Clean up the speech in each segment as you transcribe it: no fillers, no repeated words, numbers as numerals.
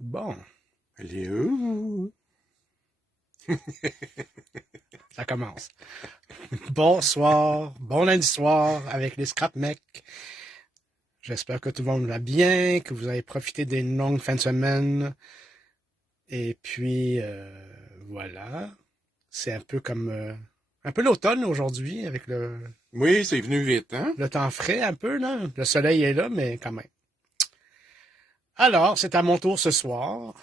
Bon, Léo. ça commence. Bonsoir, bon lundi soir avec les Scrap Mecs. J'espère que tout le monde va bien, que vous avez profité d'une longue fin de semaine. Et puis, voilà. C'est un peu comme... un peu l'automne aujourd'hui, avec Oui, c'est venu vite, hein? le temps frais un peu, là. Le soleil est là, mais quand même. Alors, c'est à mon tour ce soir.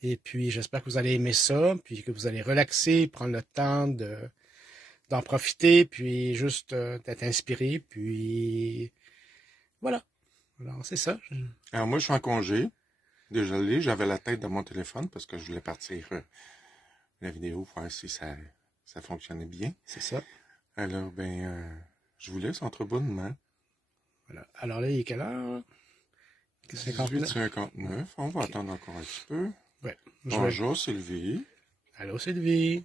Et puis, j'espère que vous allez aimer ça, puis que vous allez relaxer, prendre le temps d'en profiter, puis juste d'être inspiré, puis voilà. Alors, c'est ça. Alors moi, je suis en congé. Désolé, j'avais la tête dans mon téléphone parce que je voulais partir la vidéo, voir si ça fonctionnait bien. C'est ça. Alors, je vous laisse entre bonnes mains. Voilà. Alors là, il est quelle heure? 59. 18h59. On va Ok. attendre encore un petit peu. Ouais. Bonjour, Sylvie. Allô, Sylvie.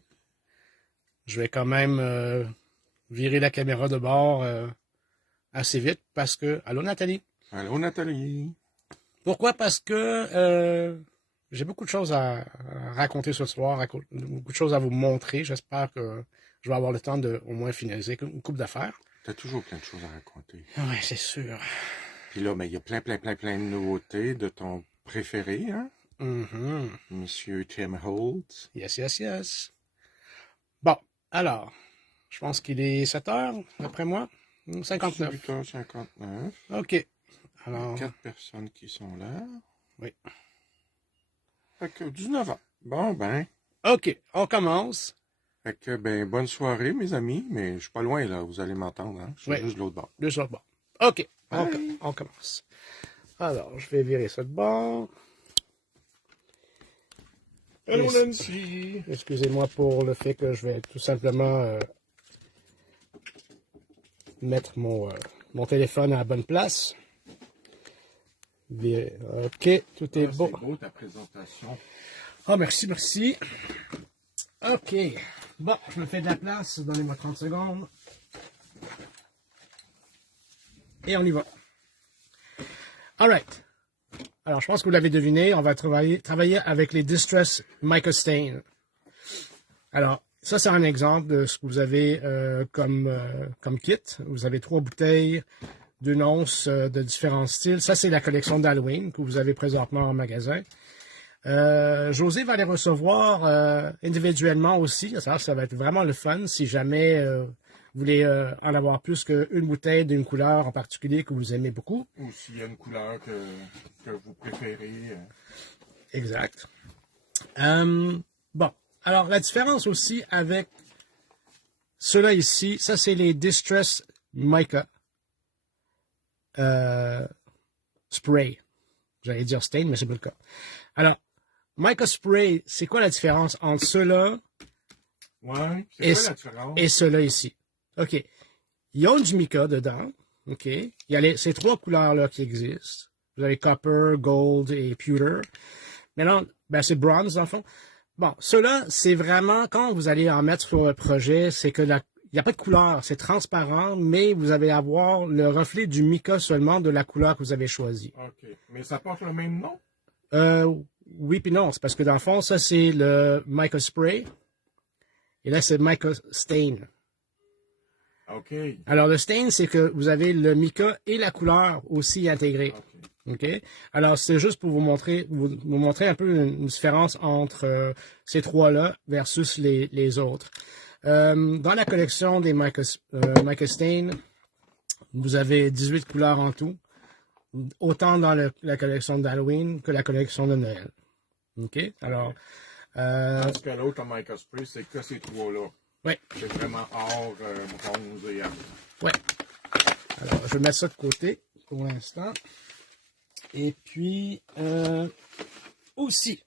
Je vais quand même virer la caméra de bord assez vite parce que... Allô, Nathalie. Allô, Nathalie. Pourquoi? Parce que j'ai beaucoup de choses à raconter ce soir, beaucoup de choses à vous montrer. J'espère que je vais avoir le temps de au moins finaliser une couple d'affaires. T'as toujours plein de choses à raconter. Oui, c'est sûr. Puis là, il y a plein de nouveautés de ton préféré, hein? Mhm. Monsieur Tim Holtz. Yes, yes, yes. Bon, alors, je pense qu'il est 7 heures, d'après moi. 59. 18h59. OK. Il y a Alors, 4 personnes qui sont là. oui. Fait que 19 ans. Bon, OK, on commence. Fait que, bonne soirée, mes amis. Mais je suis pas loin, là. Vous allez m'entendre, hein. Je suis Oui, juste de l'autre bord. deux autres bords. OK, Bye! on commence. Alors, je vais virer ça de bord. Hello, Yes. Nancy! Excusez-moi pour le fait que je vais tout simplement mettre mon téléphone à la bonne place. OK, tout est beau. C'est beau, ta présentation. Oh, merci, merci. OK. Bon, je me fais de la place. Donnez-moi 30 secondes. Et on y va. All right. Alors, je pense que vous l'avez deviné, on va travailler avec les Distress Mica Stain. Alors, ça, c'est un exemple de ce que vous avez comme kit. Vous avez 3 bouteilles d'une once de différents styles. Ça, c'est la collection d'Halloween que vous avez présentement en magasin. José va les recevoir individuellement aussi. Ça va être vraiment le fun si jamais vous voulez en avoir plus qu'une bouteille d'une couleur en particulier que vous aimez beaucoup. Ou s'il y a une couleur que vous préférez. Exact. Bon, alors la différence aussi avec ceux-là ici, ça c'est les Distress Mica Spray. J'allais dire stain, mais c'est pas le cas. Alors, Mica Spray, c'est quoi la différence entre ceux-là Ouais, et, c'est quoi la différence? et ceux-là ici? OK. Ils ont du mica dedans. OK. Il y a ces 3 couleurs-là qui existent. Vous avez copper, gold et pewter. Maintenant, c'est bronze dans le fond. Bon, ceux-là, c'est vraiment, quand vous allez en mettre sur le projet, c'est que il n'y a pas de couleur, c'est transparent, mais vous allez avoir le reflet du mica seulement de la couleur que vous avez choisie. OK. Mais ça porte le même nom? Oui puis non, c'est parce que dans le fond, ça c'est le Mica Spray, et là c'est Mica Stain. OK. Alors le stain, c'est que vous avez le mica et la couleur aussi intégrés. OK? Alors, c'est juste pour vous montrer un peu une différence entre ces 3-là versus les autres. Dans la collection des Mica Stain, vous avez 18 couleurs en tout, autant dans la collection d'Halloween que la collection de Noël. OK? Alors, Parce que l'autre Michael Spray, c'est que ces 3-là. ouais. C'est vraiment or, bronze et argent. Ouais. Alors, je vais mettre ça de côté pour l'instant. Et puis, aussi,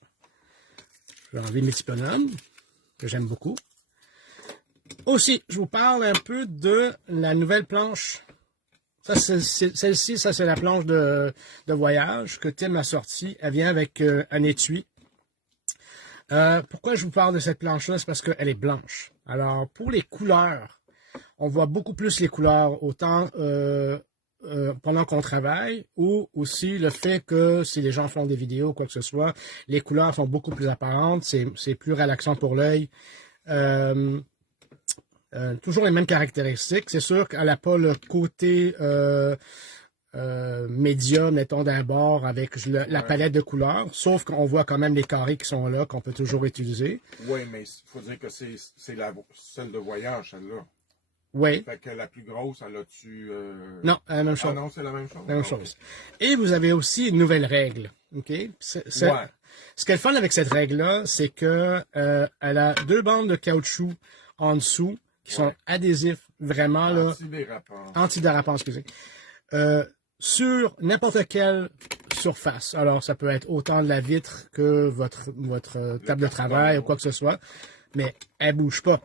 je vais enlever mes petits bonhommes, que j'aime beaucoup. Aussi, je vous parle un peu de la nouvelle planche. Ça, celle-ci, ça, c'est la planche de voyage que Tim a sortie. Elle vient avec un étui. Pourquoi je vous parle de cette planche-là? C'est parce qu'elle est blanche. Alors, pour les couleurs, on voit beaucoup plus les couleurs, autant pendant qu'on travaille, ou aussi le fait que si les gens font des vidéos ou quoi que ce soit, les couleurs sont beaucoup plus apparentes, c'est plus relaxant pour l'œil. Toujours les mêmes caractéristiques. C'est sûr qu'elle n'a pas le côté média, mettons, d'un bord avec la palette de couleurs, sauf qu'on voit quand même les carrés qui sont là, qu'on peut toujours utiliser. Oui, mais il faut dire que c'est celle de voyage, celle-là. Oui. Fait que la plus grosse, elle a-tu... Non, la même chose. Ah non, c'est la même chose? La même Ah, chose. Et vous avez aussi une nouvelle règle. OK? Ouais. Ce qui est le fun avec cette règle-là, c'est que elle a 2 bandes de caoutchouc en dessous qui sont adhésifs, vraiment, là. Antidérapant. Antidérapants, excusez. Sur n'importe quelle surface. Alors, ça peut être autant de la vitre que votre table de travail ou quoi que ce soit. Mais elle bouge pas.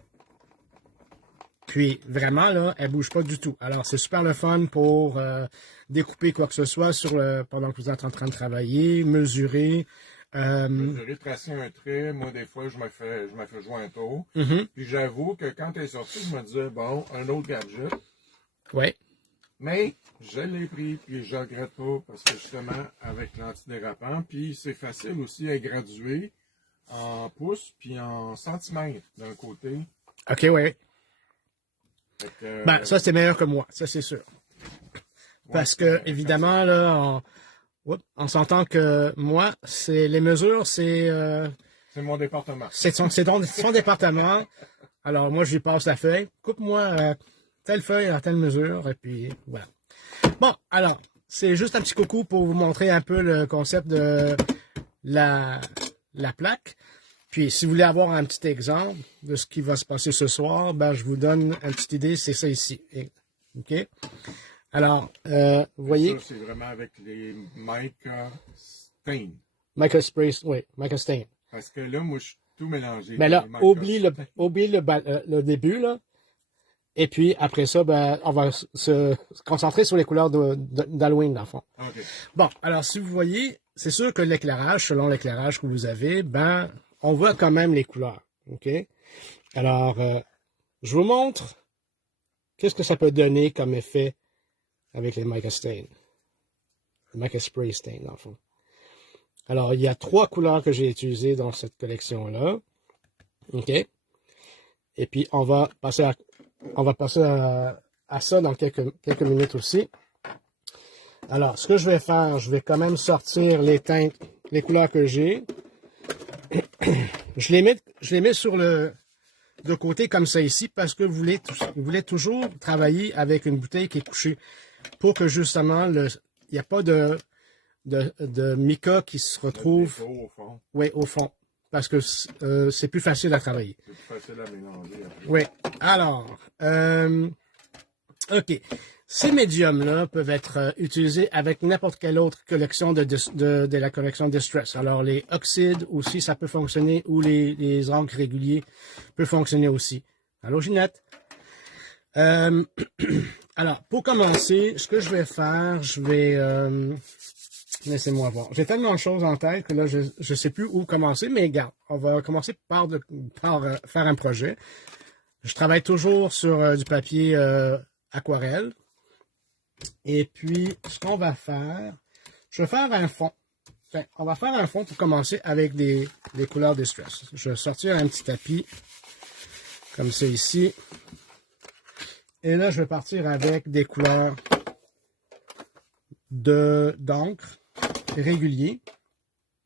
Puis, vraiment, là, elle bouge pas du tout. Alors, c'est super le fun pour découper quoi que ce soit pendant que vous êtes en train de travailler, mesurer. Mesurer, tracer un trait. Moi, des fois, je me fais jouer un tour. Puis, j'avoue que quand elle est sortie, je me disais, bon, un autre gadget. Oui. Mais, je l'ai pris, puis je regrette pas, parce que justement, avec l'antidérapant, puis c'est facile aussi à graduer en pouces, puis en centimètres d'un côté. OK, oui. Ben, ça, c'est meilleur que moi, ça, c'est sûr. Parce que, évidemment, là, on s'entend que moi, les mesures, c'est mon département. C'est son département. Alors, moi, je lui passe la feuille. Coupe-moi telle feuille à telle mesure, et puis voilà. Bon, alors, c'est juste un petit coucou pour vous montrer un peu le concept de la plaque. Puis, si vous voulez avoir un petit exemple de ce qui va se passer ce soir, ben, je vous donne une petite idée, c'est ça ici. OK? Alors, vous voyez... Ça, c'est vraiment avec les Mica Stain. Mica Spray, oui, Mica Stain. Parce que là, moi, je suis tout mélangé. Ben là, oublie le début, là. Et puis, après ça, ben, on va se concentrer sur les couleurs d'Halloween, dans le fond. Okay. Bon, alors, si vous voyez, c'est sûr que l'éclairage, selon l'éclairage que vous avez, ben, on voit quand même les couleurs. OK? Alors, je vous montre qu'est-ce que ça peut donner comme effet avec les Mica Stain. Les Mica Spray Stain, dans le fond. Alors, il y a 3 couleurs que j'ai utilisées dans cette collection-là. OK? Et puis, on va passer à ça dans quelques minutes aussi. Alors, ce que je vais faire, je vais quand même sortir les teintes, les couleurs que j'ai. Je les mets sur de côté comme ça ici parce que vous voulez toujours travailler avec une bouteille qui est couchée pour que justement, il n'y a pas de mica qui se retrouve au fond. Oui, au fond. Parce que c'est plus facile à travailler. C'est plus facile à mélanger. Après. Oui. Alors, OK. Ces médiums-là peuvent être utilisés avec n'importe quelle autre collection de la collection Distress. Alors, les oxydes aussi, ça peut fonctionner, ou les encres réguliers peuvent fonctionner aussi. Allô, Ginette? Alors, pour commencer, ce que je vais faire, je vais... laissez-moi voir. J'ai tellement de choses en tête que là, je ne sais plus où commencer, mais regarde, on va commencer par faire un projet. Je travaille toujours sur du papier aquarelle. Et puis, ce qu'on va faire, je vais faire un fond. Enfin, on va faire un fond pour commencer avec des couleurs Distress. Je vais sortir un petit tapis, comme ça ici. Et là, je vais partir avec des couleurs d'encre régulier.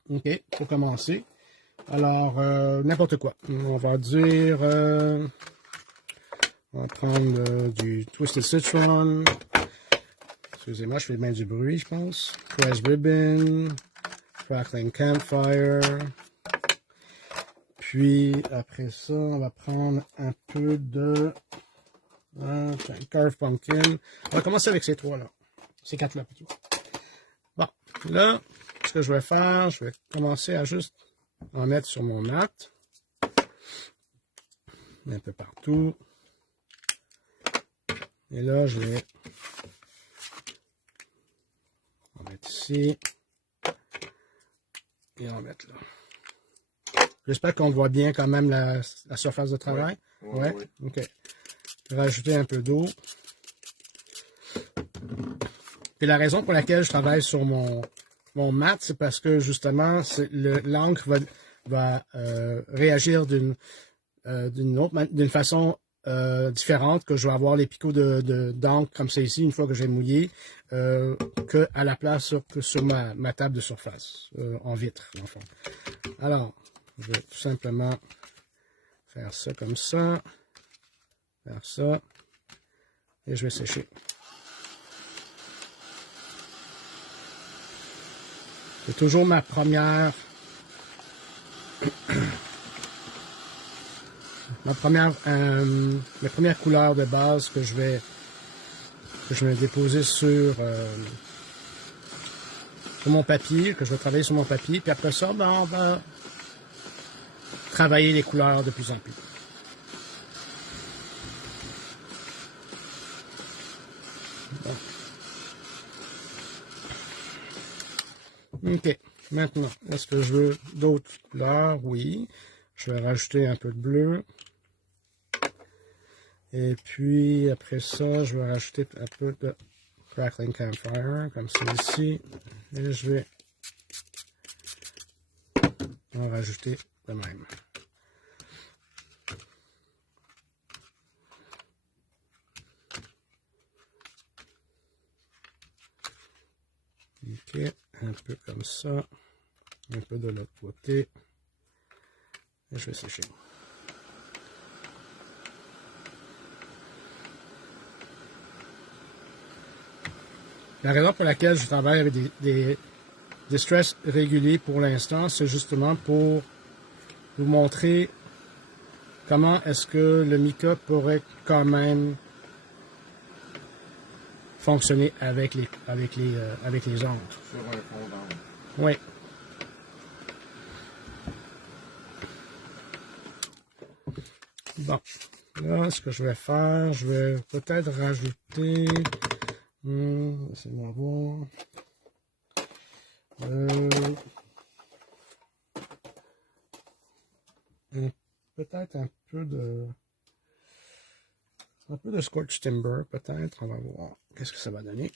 OK, pour commencer. Alors, n'importe quoi. On va dire... on va prendre du Twisted Citron. Excusez-moi, je fais bien du bruit, je pense. Press Ribbon. Crackling Campfire. Puis, après ça, on va prendre un peu de... Carve Pumpkin. On va commencer avec ces 3-là. Ces 4-là, plutôt. Bon, là, ce que je vais faire, je vais commencer à juste en mettre sur mon mat. Un peu partout. Et là, je vais en mettre ici. Et en mettre là. J'espère qu'on voit bien quand même la surface de travail. Oui. Ouais? OK. Je vais rajouter un peu d'eau. Et la raison pour laquelle je travaille sur mon mat, c'est parce que justement, l'encre va réagir d'une façon différente, que je vais avoir les picots d'encre comme ça ici, une fois que j'ai mouillé, qu'à la place sur ma table de surface, en vitre, en fond. Alors, je vais tout simplement faire ça comme ça, faire ça, et je vais sécher. C'est toujours ma première couleur de base que je vais déposer sur mon papier, que je vais travailler sur mon papier, puis après ça, ben, on va travailler les couleurs de plus en plus. Bon. Ok, maintenant, est-ce que je veux d'autres couleurs? Oui. Je vais rajouter un peu de bleu. Et puis, après ça, je vais rajouter un peu de Crackling Campfire, comme celui-ci. Et je vais en rajouter de même. Ok, un peu comme ça. Un peu de l'autre côté. Et je vais sécher. La raison pour laquelle je travaille avec des distress réguliers pour l'instant, c'est justement pour vous montrer comment est-ce que le mica pourrait quand même fonctionner avec les encres. Sur un fond d'encre. Oui. Bon. Là, ce que je vais faire, je vais peut-être rajouter... laissez-moi voir. Peut-être un peu de Scorch Timber, peut-être. On va voir qu'est-ce que ça va donner.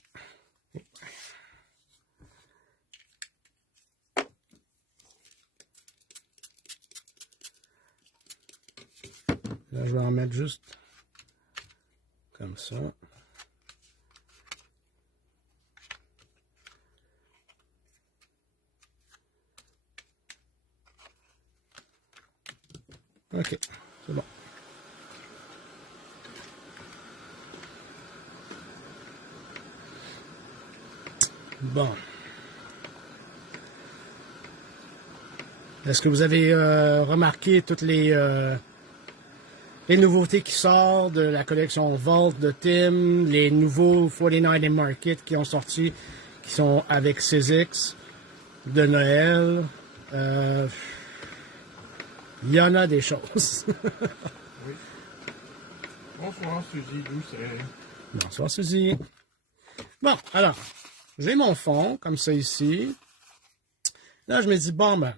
Là, je vais en mettre juste comme ça. Ok, c'est bon. Bon. Est-ce que vous avez remarqué toutes les nouveautés qui sortent de la collection Vault de Tim, les nouveaux 49 Market qui ont sorti, qui sont avec Sizzix de Noël? Il y en a des choses. Oui. Bonsoir, Suzy, d'où c'est? Bonsoir, Suzy. Bon, alors, j'ai mon fond, comme ça ici. Là, je me dis, bon, ben,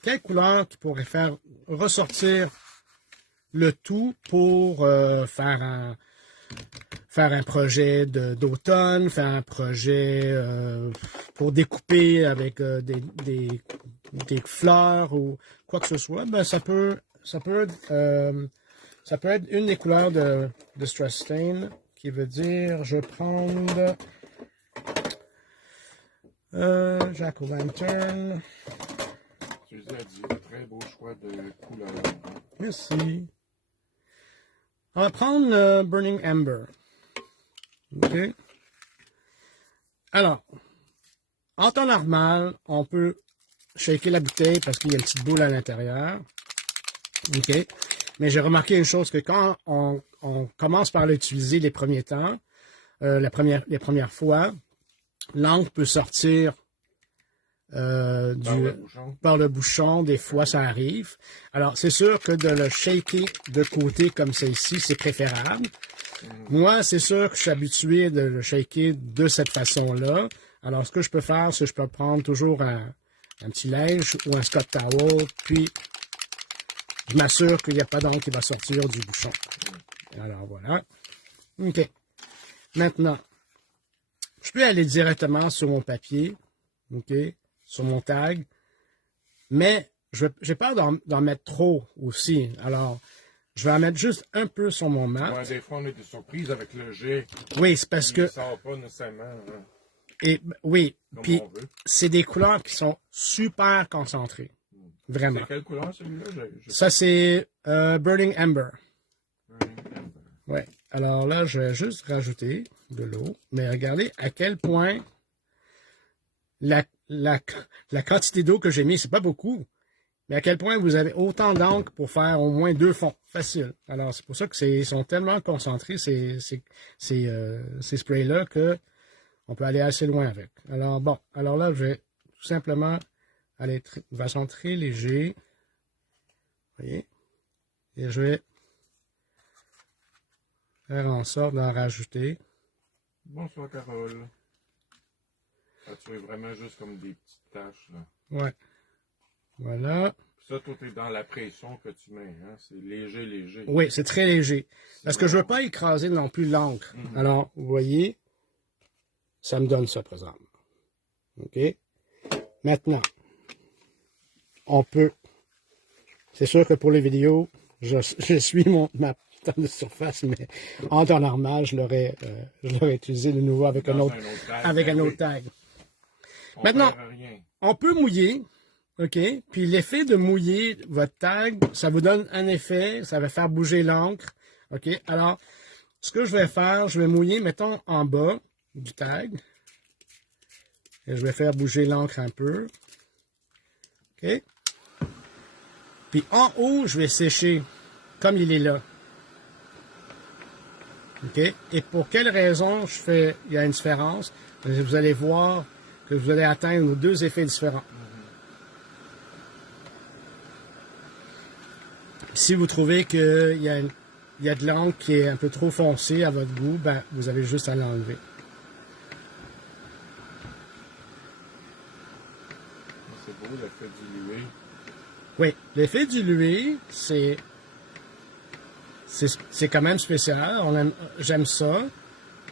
quelle couleur qui pourrait faire ressortir le tout pour faire un projet d'automne, faire un projet pour découper avec des fleurs ou quoi que ce soit, ben ça peut être une des couleurs de Stress Stain, qui veut dire je vais prendre Jack-o'-lantern. Suzy a dit très beau choix de couleur. Merci. On va prendre Burning Ember. OK. Alors, en temps normal, on peut shaker la bouteille parce qu'il y a une petite boule à l'intérieur. OK. Mais j'ai remarqué une chose, que quand on commence par l'utiliser les premiers temps, les premières fois, l'encre peut sortir par le bouchon. Des fois, ça arrive. Alors, c'est sûr que de le shaker de côté comme ça ici, c'est préférable. Moi, c'est sûr que je suis habitué de le shaker de cette façon-là. Alors, ce que je peux faire, c'est que je peux prendre toujours un petit linge ou un Scott Towel, puis je m'assure qu'il n'y a pas d'encre qui va sortir du bouchon. Alors, voilà. OK. Maintenant, je peux aller directement sur mon papier, OK, sur mon tag, mais j'ai peur d'en mettre trop aussi. Alors, je vais en mettre juste un peu sur mon mat. Ouais, des fois, on a des surprises avec le jet. Oui, c'est parce Il que... ne sort pas nécessairement oui, comme puis on veut. c'est des couleurs qui sont super concentrées. Vraiment. C'est quelle couleur celui-là? Ça, c'est Burning Ember. Oui. Alors là, je vais juste rajouter de l'eau. Mais regardez à quel point la quantité d'eau que j'ai mis, c'est pas beaucoup. Mais à quel point vous avez autant d'encre pour faire au moins 2 fonds. Facile. Alors, c'est pour ça qu'ils sont tellement concentrés, ces sprays-là, que on peut aller assez loin avec. Alors, bon. Alors là, je vais tout simplement aller de façon très léger. Vous voyez? Et je vais faire en sorte d'en rajouter. Bonsoir, Carole. Tu es vraiment juste comme des petites taches, là. Ouais. Voilà. Ça, tout est dans la pression que tu mets, hein? C'est léger, léger. Oui, c'est très léger. Parce que je ne veux pas écraser non plus l'encre. Alors, vous voyez, ça me donne ça, par exemple. OK? Maintenant, on peut... C'est sûr que pour les vidéos, je suis ma tonne de surface, mais en temps normal, je l'aurais utilisé de nouveau avec un autre tag. Maintenant, on peut mouiller, OK? Puis l'effet de mouiller votre tag, ça vous donne un effet, ça va faire bouger l'encre, OK? Alors, ce que je vais faire, je vais mouiller, mettons, en bas du tag. Et je vais faire bouger l'encre un peu. OK? Puis en haut, je vais sécher comme il est là. OK? Et pour quelle raison il y a une différence? Vous allez voir que vous allez atteindre 2 effets différents. Si vous trouvez qu'il y a de l'encre qui est un peu trop foncée à votre goût, ben, vous avez juste à l'enlever. C'est beau l'effet dilué. Oui, l'effet dilué, c'est quand même spécial. J'aime ça,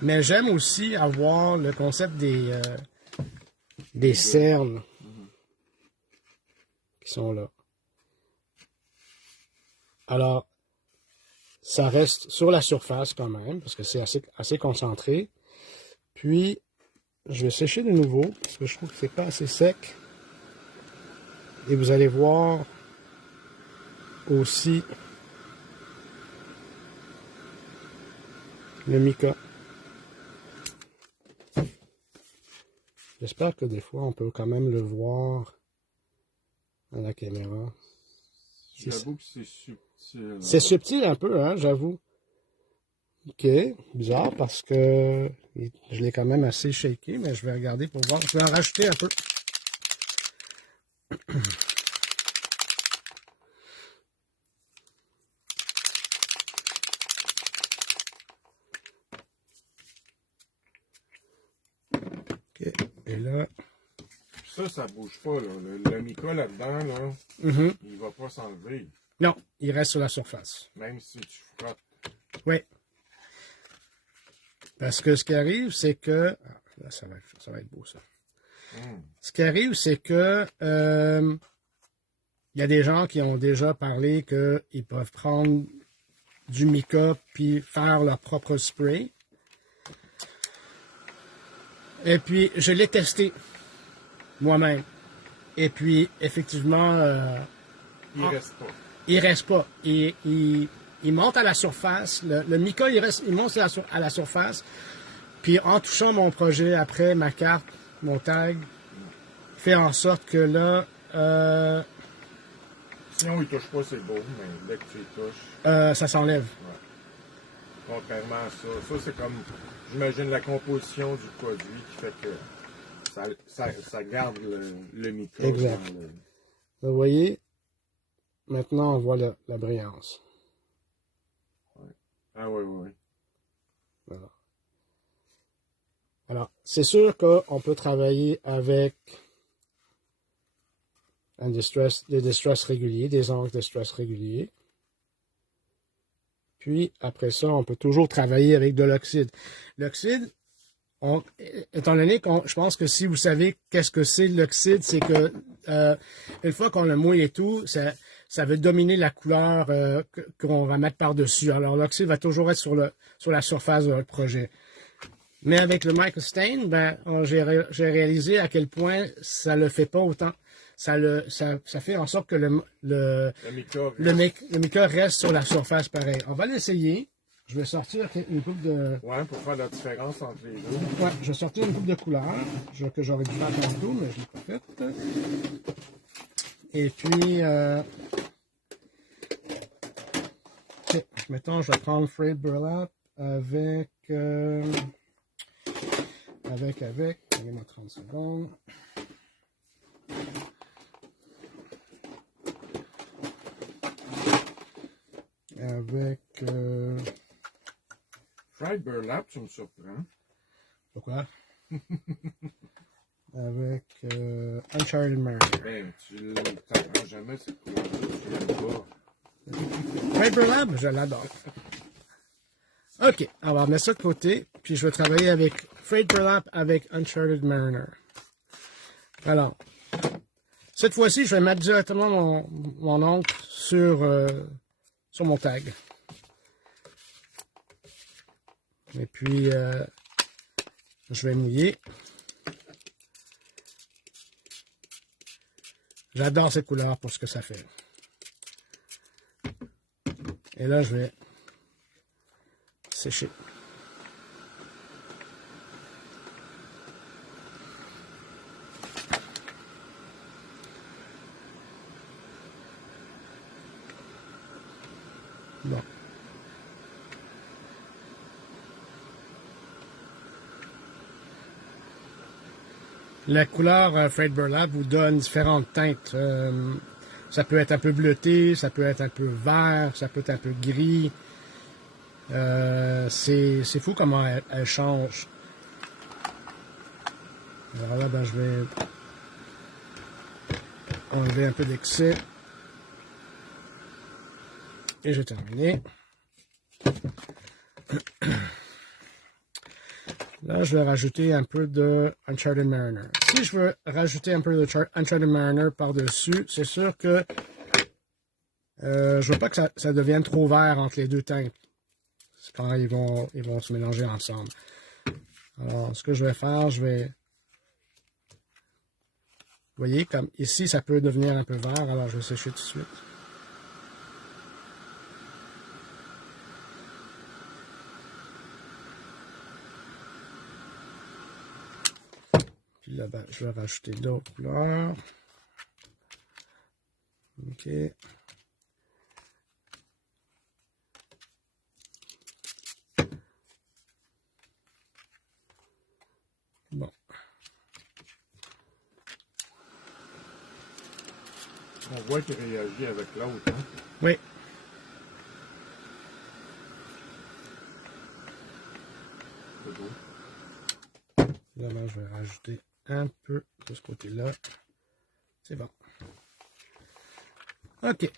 mais j'aime aussi avoir le concept des cernes qui sont là. Alors, ça reste sur la surface quand même, parce que c'est assez concentré. Puis, je vais sécher de nouveau, parce que je trouve que c'est pas assez sec. Et vous allez voir aussi le mica. J'espère que des fois, on peut quand même le voir à la caméra. J'avoue que c'est subtil. C'est subtil un peu, hein, j'avoue. OK, bizarre parce que je l'ai quand même assez shaké, mais je vais regarder pour voir. Je vais en rajouter un peu. OK, et là... Ça bouge pas, là. Le mica là-dedans, là, il va pas s'enlever. Non, il reste sur la surface. Même si tu frottes. Oui. Parce que ce qui arrive, c'est que... Ah, là, ça va être beau, ça. Ce qui arrive, c'est que il y a des gens qui ont déjà parlé qu'ils peuvent prendre du mica puis faire leur propre spray. Et puis, je l'ai testé moi-même. Et puis, effectivement... il reste pas. Il reste pas. Il monte à la surface. Le mica, il monte à la surface. Puis en touchant mon projet après, ma carte, mon tag, fait en sorte que là... Sinon, il touche pas, c'est beau, mais dès que tu y touches... ça s'enlève. Ouais. Contrairement à ça. Ça, c'est comme, j'imagine, la composition du produit qui fait que ça garde le mica. Exact. Vous voyez, maintenant, on voit la brillance. Ouais. Ah oui, oui. Voilà. Alors, c'est sûr qu'on peut travailler avec des distress réguliers, des encres de distress réguliers. Puis, après ça, on peut toujours travailler avec de l'oxyde. L'oxyde, étant donné je pense que si vous savez qu'est-ce que c'est l'oxyde, c'est que une fois qu'on le mouille et tout, ça veut dominer la couleur qu'on va mettre par-dessus. Alors l'oxyde va toujours être sur la surface de votre projet. Mais avec le MicroStain, j'ai réalisé à quel point ça le fait pas autant. Ça fait en sorte que le mica reste sur la surface pareil. On va l'essayer. Je vais sortir une coupe de... Ouais, pour faire la différence entre les deux. Ouais, je vais sortir une coupe de couleurs que j'aurais dû faire tantôt, mais je ne l'ai pas faite. Et puis, mettons, je vais prendre Frayed Burlap avec... donnez-moi 30 secondes. Avec... Fried Burlap, tu me surprends. Pourquoi? Avec Uncharted Mariner. Ben, tu t'apprends jamais cette couleur-là, tu l'aimes pas. Frayed Burlap, je l'adore. OK, on va mettre ça de côté, puis je vais travailler avec Frayed Burlap avec Uncharted Mariner. Alors, cette fois-ci, je vais mettre directement mon encre sur mon tag. Et puis, je vais mouiller. J'adore cette couleur pour ce que ça fait. Et là, je vais sécher. Bon. La couleur Frayed Burlap vous donne différentes teintes. Ça peut être un peu bleuté, ça peut être un peu vert, ça peut être un peu gris. C'est fou comment elle change. Alors là, je vais enlever un peu d'excès. Et j'ai terminé. Là, je vais rajouter un peu de Uncharted Mariner. Si je veux rajouter un peu de Uncharted Mariner par-dessus, c'est sûr que je veux pas que ça devienne trop vert entre les deux teintes. C'est quand ils vont se mélanger ensemble. Alors, ce que je vais faire, vous voyez, comme ici, ça peut devenir un peu vert, alors je vais sécher tout de suite. Puis là, je vais rajouter d'autres couleurs. OK. Bon. On voit qu'il réagit avec l'autre, hein? Oui. C'est beau. Là, je vais rajouter un peu de ce côté-là. C'est bon. OK.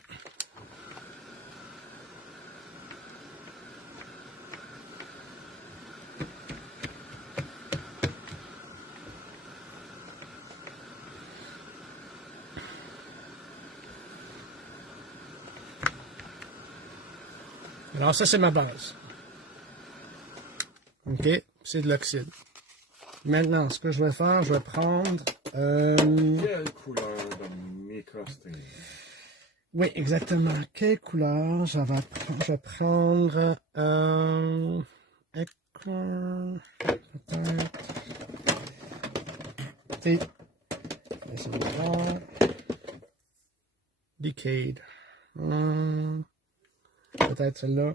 Alors, ça, c'est ma base. OK? C'est de l'oxyde. Maintenant, ce que je vais faire, je vais prendre... Quelle couleur de MicroStain? Oui, exactement. Quelle couleur? Je vais prendre... Acorn... Peut-être... Laissez-moi voir. Decayed. Peut-être celle-là.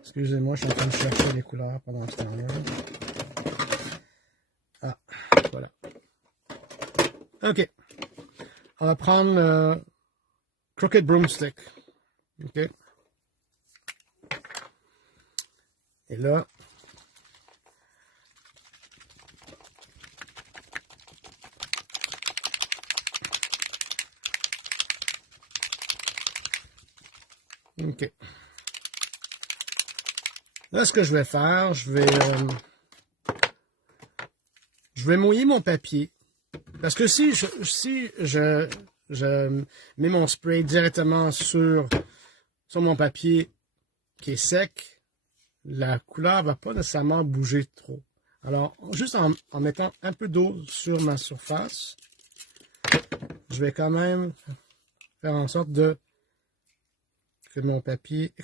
Excusez-moi, je suis en train de chercher les couleurs pendant ce temps-là. Ah, voilà. OK. On va prendre Crooked Broomstick. OK. Et là, OK. Là, ce que je vais faire, je vais mouiller mon papier. Parce que si je mets mon spray directement sur mon papier qui est sec, la couleur ne va pas nécessairement bouger trop. Alors, juste en mettant un peu d'eau sur ma surface, je vais quand même faire en sorte que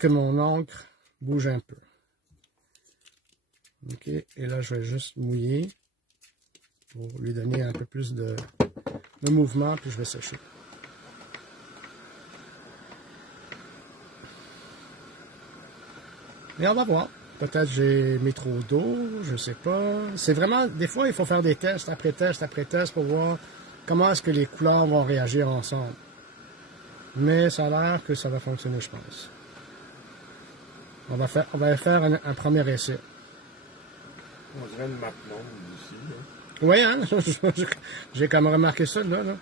mon encre bouge un peu. OK, et là, je vais juste mouiller pour lui donner un peu plus de mouvement, puis je vais sécher. Et on va voir. Peut-être j'ai mis trop d'eau, je sais pas. C'est vraiment, des fois, il faut faire des tests après test pour voir comment est-ce que les couleurs vont réagir ensemble. Mais ça a l'air que ça va fonctionner, je pense. On va faire un premier essai. On dirait une map monde ici. Là. Oui, hein? J'ai quand même remarqué ça, là.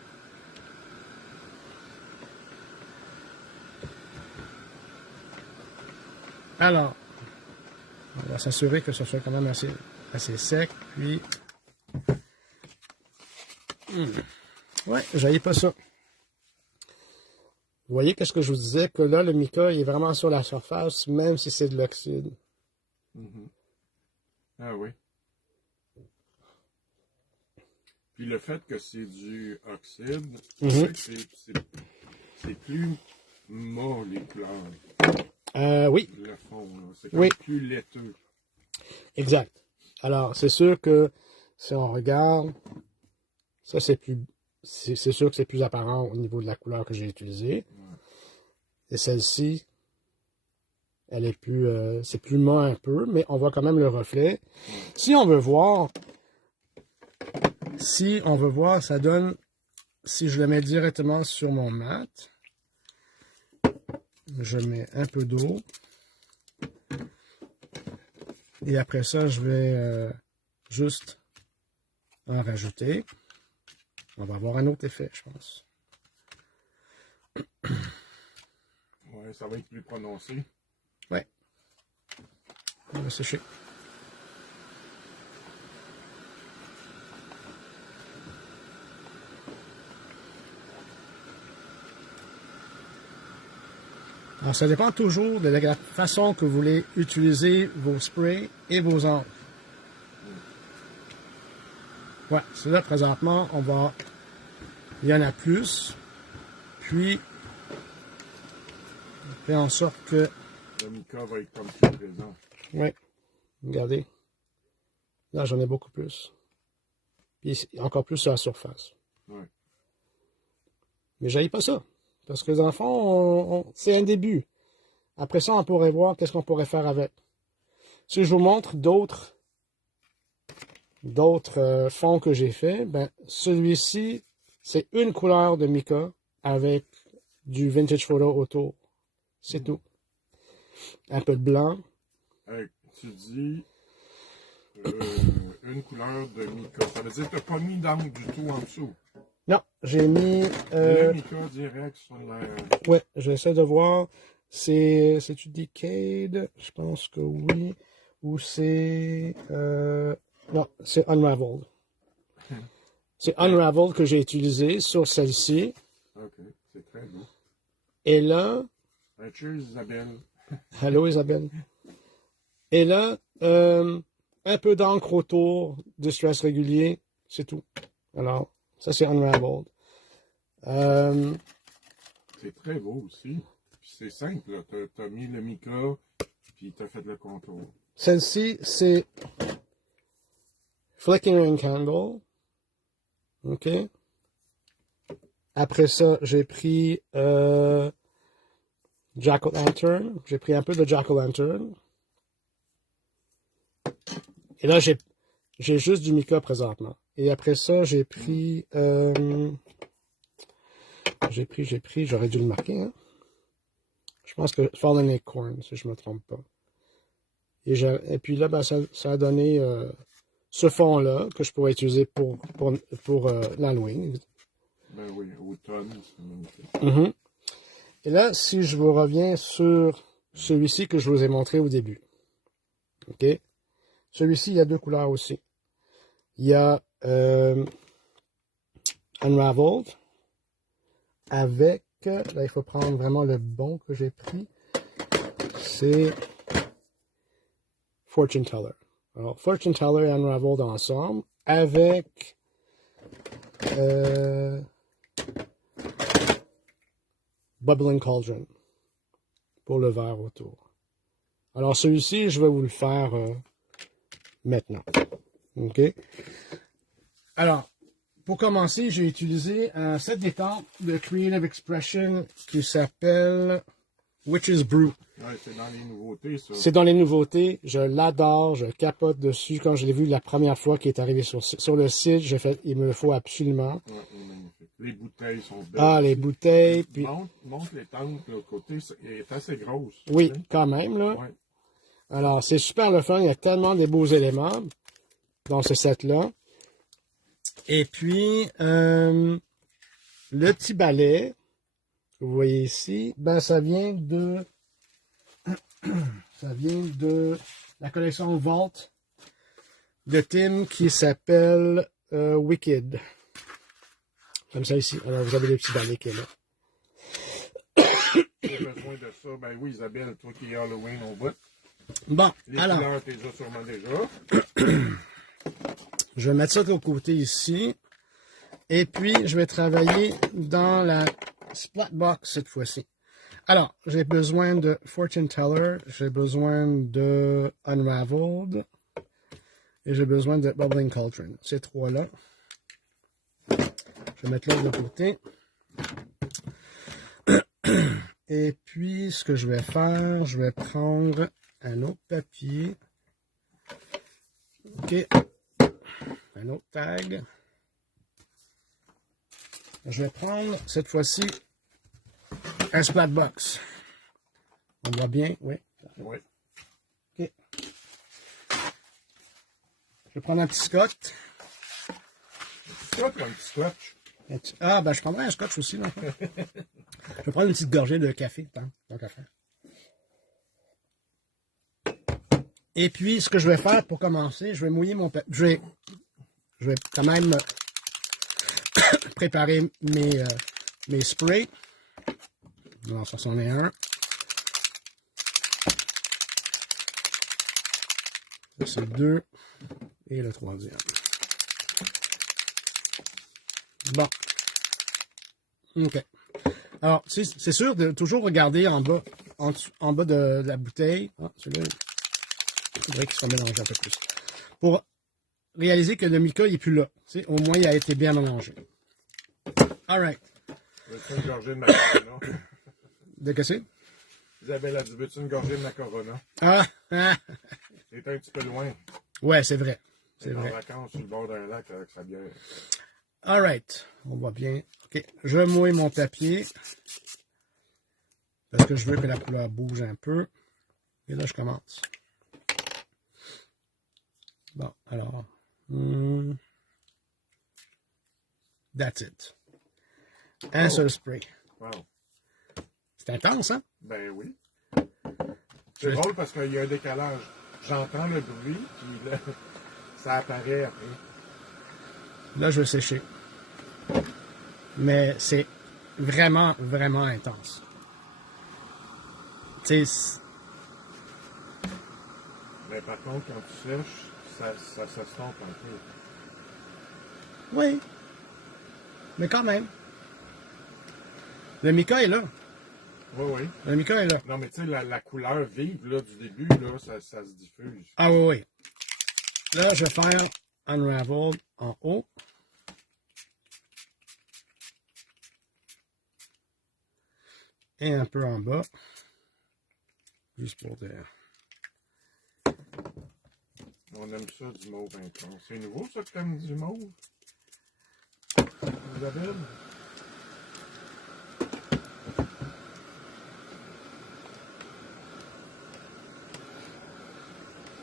Alors, on va s'assurer que ce soit quand même assez sec, puis... Ouais, j'haïs pas ça. Vous voyez qu'est-ce que je vous disais? Que là, le mica, il est vraiment sur la surface, même si c'est de l'oxyde. Mm-hmm. Ah oui. Puis le fait que c'est du oxyde, c'est plus mât, les couleurs. Oui. Le fond, c'est comme plus laiteux. Exact. Alors, c'est sûr que si on regarde, ça c'est sûr que c'est plus apparent au niveau de la couleur que j'ai utilisée. Ouais. Et celle-ci, elle est plus, c'est plus mat un peu, mais on voit quand même le reflet. Ouais. Si on veut voir, ça donne, si je le mets directement sur mon mat, je mets un peu d'eau. Et après ça, je vais juste en rajouter. On va avoir un autre effet, je pense. Ouais, ça va être plus prononcé. Ouais. On va sécher. Alors, ça dépend toujours de la façon que vous voulez utiliser vos sprays et vos encres. Ouais, c'est là, présentement, il y en a plus. Puis, on fait en sorte que... Le mica va être comme plus présent. Oui, regardez. Là, j'en ai beaucoup plus. Puis, encore plus sur la surface. Ouais. Mais j'aille pas ça. Parce que dans le fond, c'est un début. Après ça, on pourrait voir qu'est-ce qu'on pourrait faire avec. Si je vous montre d'autres fonds que j'ai fait, ben celui-ci, c'est une couleur de mica avec du vintage photo autour. C'est tout. Un peu de blanc. Tu dis une couleur de mica. Ça veut dire que tu n'as pas mis d'encre du tout en dessous. Non, j'ai mis... le mica direct sur la... Ouais, j'essaie de voir. C'est-tu Decade? Je pense que oui. Ou c'est... non, c'est Unraveled. C'est Unraveled que j'ai utilisé sur celle-ci. Ok, c'est très beau. Et là... Cheers, Isabelle. Hello, Isabelle. Et là, un peu d'encre autour du stress régulier. C'est tout. Alors... Ça, c'est Unraveled. C'est très beau aussi. Puis c'est simple. Tu as mis le mica, puis tu as fait le contour. Celle-ci, c'est Flickering Candle. OK. Après ça, j'ai pris Jack-o'-lantern. J'ai pris un peu de Jack-o'-lantern. Et là, j'ai juste du mica présentement. Et après ça, j'ai pris... j'aurais dû le marquer, hein? Je pense que Fallen Acorn, si je ne me trompe pas. Et puis là, ben, ça a donné ce fond-là que je pourrais utiliser pour l'Halloween. Ben oui, automne, c'est magnifique. Mm-hmm. Et là, si je vous reviens sur celui-ci que je vous ai montré au début. OK? Celui-ci, il y a deux couleurs aussi. Il y a Unraveled avec, là, il faut prendre vraiment le bon que j'ai pris. C'est Fortune Teller. Alors, Fortune Teller et Unraveled ensemble avec Bubbling Cauldron pour le verre autour. Alors, celui-ci, je vais vous le faire maintenant. OK? Alors, pour commencer, j'ai utilisé un set d'étampes de Creative Expression qui s'appelle Witch's Brew. Ouais, c'est dans les nouveautés, ça. C'est dans les nouveautés. Je l'adore, je capote dessus. Quand je l'ai vu la première fois qu'il est arrivé sur le site, j'ai fait, il me le faut absolument. Ouais, il est magnifique. Les bouteilles sont belles. Ah, les bouteilles. Puis... Montre les tentes, le côté, elle est assez grosse. Oui, quand même, là. Ouais. Alors, c'est super le fun. Il y a tellement de beaux éléments dans ce set-là. Et puis, le petit balai, que vous voyez ici, ben, ça vient de la collection Vault de Tim qui s'appelle Wicked. Comme ça ici. Alors, vous avez le petit balai qui est là. J'ai besoin de ça. Ben oui, Isabelle, toi qui es Halloween au bout. Bon, Les alors, couleurs, t'es déjà sûrement déjà. je vais mettre ça de côté ici. Et puis, je vais travailler dans la Splatbox cette fois-ci. Alors, j'ai besoin de Fortune Teller, j'ai besoin de Unraveled et j'ai besoin de Bubbling Cauldron. Ces trois-là. Je vais mettre là de côté. Et puis, ce que je vais faire, je vais prendre un autre papier. OK. Un autre tag. Je vais prendre, cette fois-ci, un Splatbox. On voit bien, oui. Oui. OK. Je vais prendre un petit scotch. Ça, comme un petit scotch. Ah, ben je prendrai un scotch aussi. Là. Je vais prendre une petite gorgée de café, tant qu'à faire. Et puis, ce que je vais faire pour commencer, je vais mouiller mon papier. Je vais quand même préparer mes sprays. Alors, ça, c'en est un. Ça, c'est le 2. Et le troisième. Bon. OK. Alors, c'est sûr de toujours regarder en bas, en bas de la bouteille. Ah, celui-là, il faudrait qu'il soit mélangé un peu plus. Pour réaliser que le mica n'est plus là. Tu sais, au moins, il a été bien mélangé. All right. Veux-tu une gorgée de macarona? De que c'est? Isabelle a dit, veux-tu une gorgée de macarona? Ah! Ah. C'est un petit peu loin. Ouais, c'est vrai. C'est En vrai. vacances sur le bord d'un lac avec sa bière. All right. On voit bien. OK. Je mouille mon papier. Parce que je veux que la couleur bouge un peu. Et là, je commence. Bon, alors. That's it. Un seul spray. Wow. C'est intense, hein? Ben oui. C'est drôle parce qu'il y a un décalage. J'entends le bruit, puis là, ça apparaît après. Là, je vais sécher. Mais c'est vraiment, vraiment intense. Tu sais, Mais par contre, quand tu sèches, ça s'estompe un peu. oui. Mais quand même. Le mica est là. Oui, oui. Le mica est là. Non, mais tu sais, la couleur vive là, du début, là, ça se diffuse. Ah oui, oui. Là, je vais faire Unravel en haut. Et un peu en bas. Juste pour dire. On aime ça du mauve intense. C'est nouveau, ça, que t'aimes du mauve? Isabelle?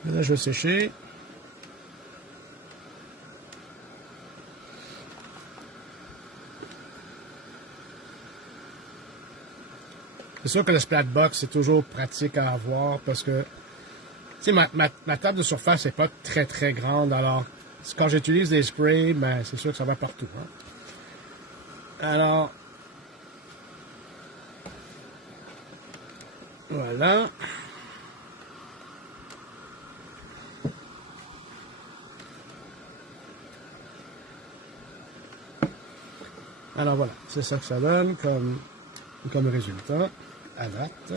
Là, je vais sécher. C'est sûr que le splat box, c'est toujours pratique à avoir parce que, tu sais, ma table de surface n'est pas très très grande. Alors, quand j'utilise des sprays, ben, c'est sûr que ça va partout. Hein. Alors, voilà. Alors voilà, c'est ça que ça donne comme résultat à date.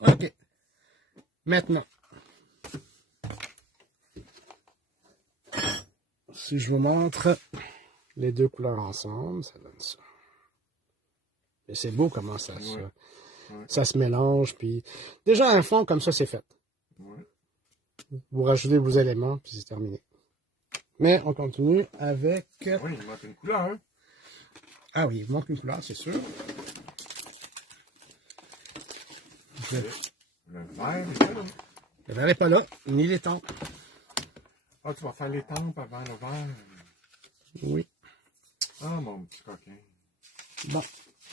OK. Maintenant, si je vous montre les deux couleurs ensemble, ça donne ça. Et c'est beau comment ça se mélange. Puis déjà, un fond comme ça, c'est fait. Ouais. Vous rajoutez vos éléments, puis c'est terminé. Mais on continue avec... Oui, il manque une couleur. Ah oui, il manque une couleur, c'est sûr. Le vert est là. Le vert n'est pas là, ni les tempes. Ah, tu vas faire les tempes avant le vert. Oui. Ah, mon petit coquin. Bon,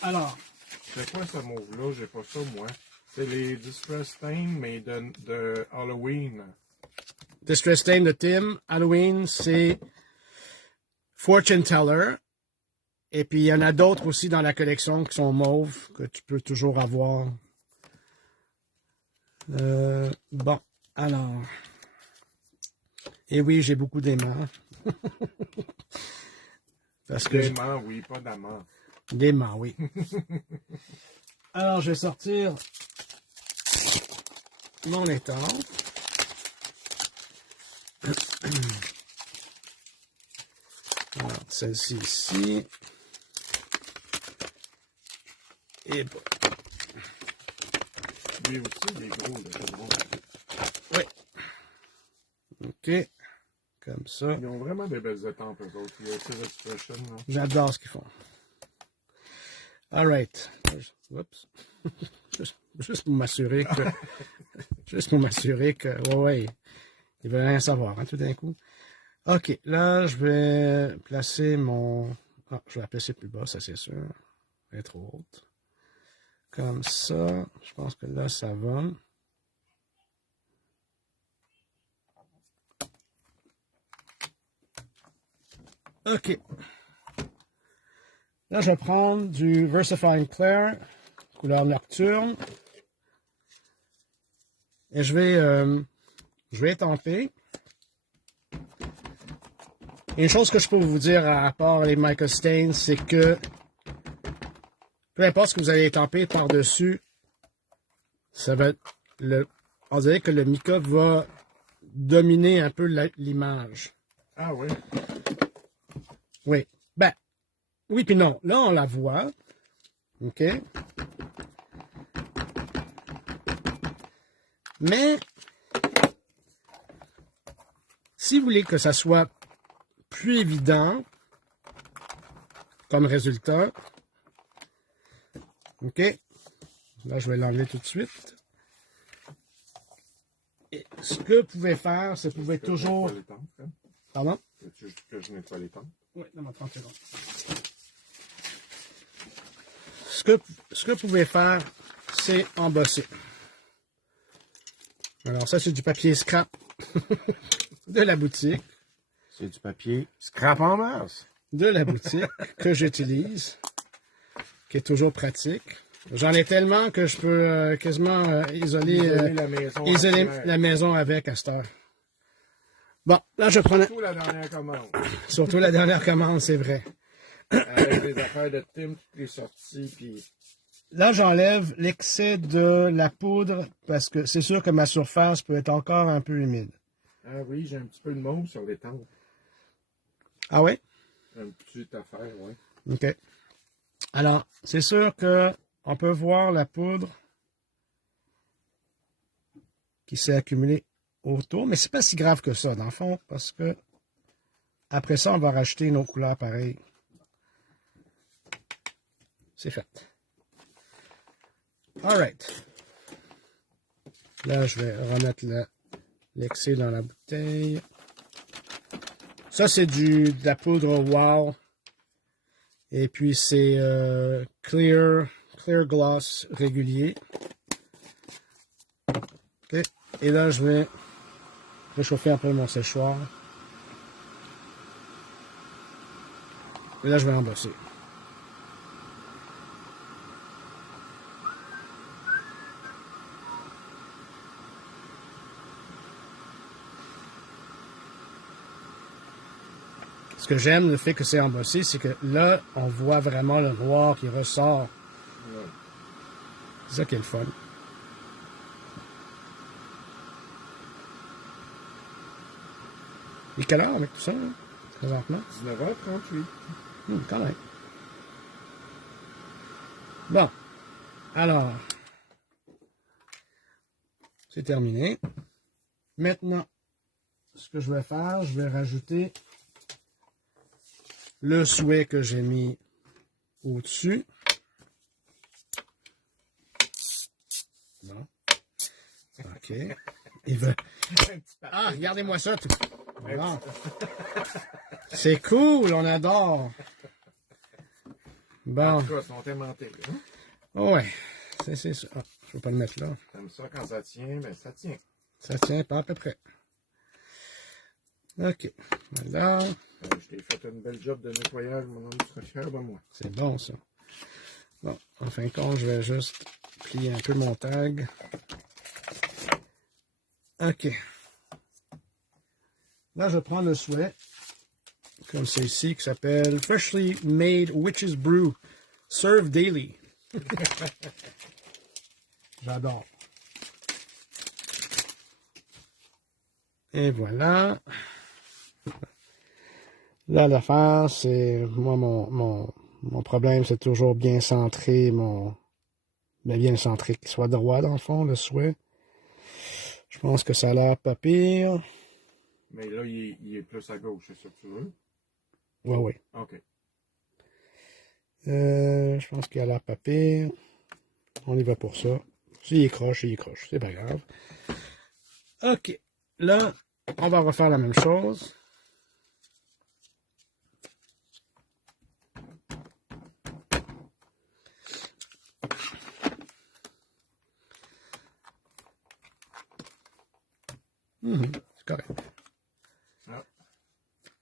alors... C'est quoi ce mauve-là? J'ai pas ça, moi. C'est les Distress Stain, mais de Halloween. Distress Stain de Tim. Halloween, c'est Fortune Teller. Et puis, il y en a d'autres aussi dans la collection qui sont mauves, que tu peux toujours avoir. Bon, alors... Et oui, j'ai beaucoup d'aimants. Parce que D'aimant, oui, pas d'amant. d'aimants, oui. Alors, je vais sortir mon étampe. Alors, celle-ci ici. Et bon. Lui aussi, il est gros, là, c'est bon. Oui. OK. Comme ça. Ils ont vraiment des belles étampes, eux autres. Il y a Tear Expression, là. J'adore ce qu'ils font. All right. Oups. Juste pour m'assurer que... juste pour m'assurer que... Ouais, ils veulent rien savoir, hein, tout d'un coup. OK. Là, je vais placer mon... Ah, je vais la placer plus bas, ça c'est sûr. Elle est trop haute. Comme ça. Je pense que là, ça va. OK. Là, je vais prendre du Versafine Clair, couleur nocturne. Et je vais étamper. Et une chose que je peux vous dire à part les Mica Stains, c'est que peu importe ce que vous allez étamper par-dessus, ça va être on dirait que le mica va dominer un peu l'image. Ah oui. Oui. Ben, oui puis non. Là, on la voit. OK? Mais, si vous voulez que ça soit plus évident comme résultat, OK? Là, je vais l'enlever tout de suite. Et ce que vous pouvez faire, c'est que vous pouvez toujours... Pardon? Veux-tu que je nettoie les tempes? Oui, dans 30 secondes. Ce que vous pouvez faire, c'est embosser. Alors ça, c'est du papier scrap de la boutique. C'est du papier scrap en masse. De la boutique que j'utilise, qui est toujours pratique. J'en ai tellement que je peux quasiment isoler la maison avec à cette heure. Bon, là, je prends... Surtout la dernière commande. Surtout la dernière commande, c'est vrai. Avec des affaires de Tim, toutes les sorties, puis... Là, j'enlève l'excès de la poudre parce que c'est sûr que ma surface peut être encore un peu humide. Ah oui, j'ai un petit peu de mauve sur les tempes. Ah oui? Une petite affaire, oui. OK. Alors, c'est sûr que on peut voir la poudre qui s'est accumulée autour, mais c'est pas si grave que ça, dans le fond, parce que après ça, on va rajouter nos couleurs pareilles. C'est fait. All right. Là, je vais remettre l'excès dans la bouteille. Ça, c'est de la poudre Wow Et puis c'est clear gloss régulier. OK. Et là, je vais réchauffer un peu mon séchoir. Et là, je vais embosser. Ce que j'aime, le fait que c'est embossé, c'est que là, on voit vraiment le noir qui ressort. Ouais. C'est ça qui est le fun. Il est quelle heure avec tout ça, là, présentement? 19h38. Quand même. Bon. Alors, c'est terminé. Maintenant, ce que je vais faire, je vais rajouter le souhait que j'ai mis au-dessus. Bon. OK. Il veut... Ah, regardez-moi ça. Tout. Bon. C'est cool, on adore. Bon. En tout cas, ils sont aimantés. Hein? Ouais, c'est ça. Ah, je ne peux pas le mettre là. Comme ça, quand ça tient, ben ça tient. Ça tient pas à peu près. OK. Voilà. Je t'ai fait une belle job de nettoyage, mon homme, tu seras fier de moi. C'est bon, ça. Bon, en fin de compte, je vais juste plier un peu mon tag. OK. Là, je prends le souhait, comme c'est ici, qui s'appelle Freshly Made Witch's Brew. Serve daily. J'adore. Et voilà. Là, l'affaire, c'est... Moi, mon problème, c'est toujours bien centré, bien centré, qu'il soit droit, dans le fond, le souhait. Je pense que ça a l'air pas pire. Mais là, il est plus à gauche, c'est ça que tu veux? Oui. OK. Je pense qu'il a l'air pas pire. On y va pour ça. S'il est croche, il est croche. C'est pas grave. OK. Là, on va refaire la même chose. C'est correct. Ah.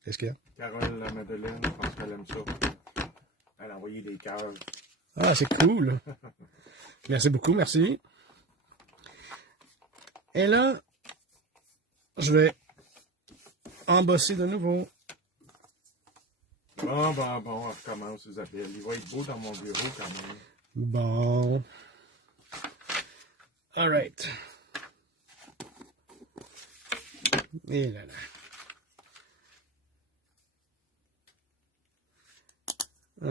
Qu'est-ce qu'il y a? Carole la Madeleine, je pense qu'elle aime ça. Elle a envoyé des cœurs. Ah, c'est cool. Merci beaucoup, merci. Et là, je vais embosser de nouveau. Bon, on recommence, Isabelle. Il va être beau dans mon bureau quand même. Bon. All right. Et là, là.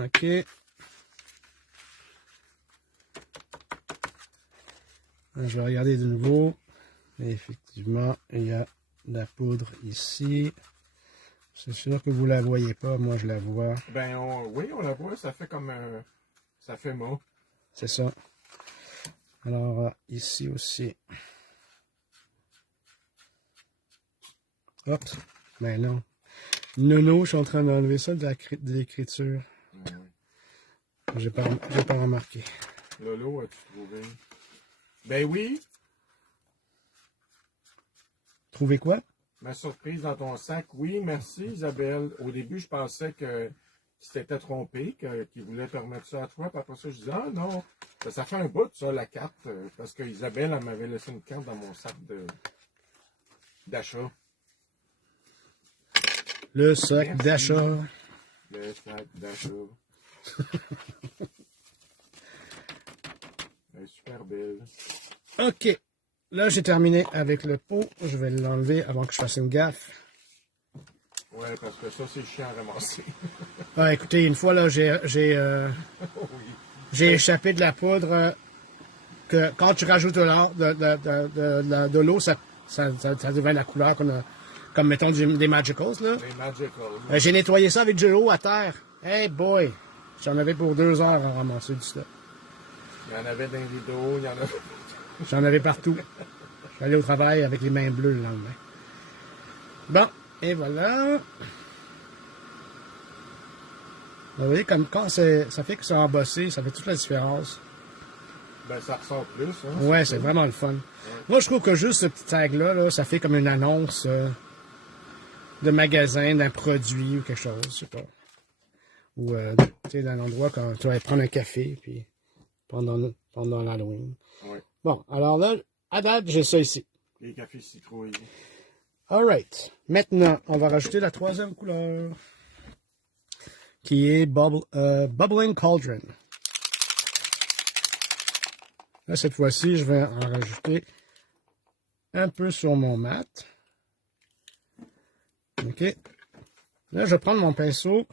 OK. Je vais regarder de nouveau. Et effectivement, il y a de la poudre ici. C'est sûr que vous la voyez pas. Moi, je la vois. Ben, oui, on la voit. Ça fait comme... ça fait mot. C'est ça. Alors, ici aussi. Hop. Ben non. Nono, je suis en train d'enlever ça de l'écriture. Oui. J'ai pas remarqué. Lolo, as-tu trouvé? Ben oui. Trouvé quoi? Ma surprise dans ton sac. Oui, merci, Isabelle. Au début, je pensais que tu t'étais trompé, qu'il voulait te remettre ça à toi. Puis après ça, je disais, ah non, ça fait un bout, ça, la carte. Parce que Isabelle, elle m'avait laissé une carte dans mon sac d'achat. Le sac Merci. d'achat. Le sac d'achat. Elle est super belle. OK. Là, j'ai terminé avec le pot. Je vais l'enlever avant que je fasse une gaffe. Ouais, parce que ça, c'est chiant à ramasser. Ah, écoutez, une fois, là, j'ai Oui. échappé de la poudre que quand tu rajoutes de l'eau, ça devient la couleur comme mettons des Magicals, là. Les Magical. J'ai nettoyé ça avec de l'eau à terre. Hey boy! J'en avais pour 2 heures à ramasser du stuff. Il y en avait dans les rideaux, il y en avait... J'en avais partout. Je suis allé au travail avec les mains bleues le lendemain. Bon, et voilà. Vous voyez, comme quand ça fait que c'est embossé, ça fait toute la différence. Ben, ça ressort plus, hein. Ouais, c'est vraiment le fun. Moi, je trouve que juste ce petit tag-là, là, ça fait comme une annonce de magasin, d'un produit ou quelque chose, je sais pas. Ou, tu sais, d'un endroit quand tu vas aller prendre un café, puis pendant l'Halloween. Ouais. Bon, alors là, à date, j'ai ça ici. Les cafés citrouilles. Alright. Maintenant, on va rajouter la troisième couleur, qui est Bubbling Cauldron. Là, cette fois-ci, je vais en rajouter un peu sur mon mat. OK. Là, je vais prendre mon pinceau.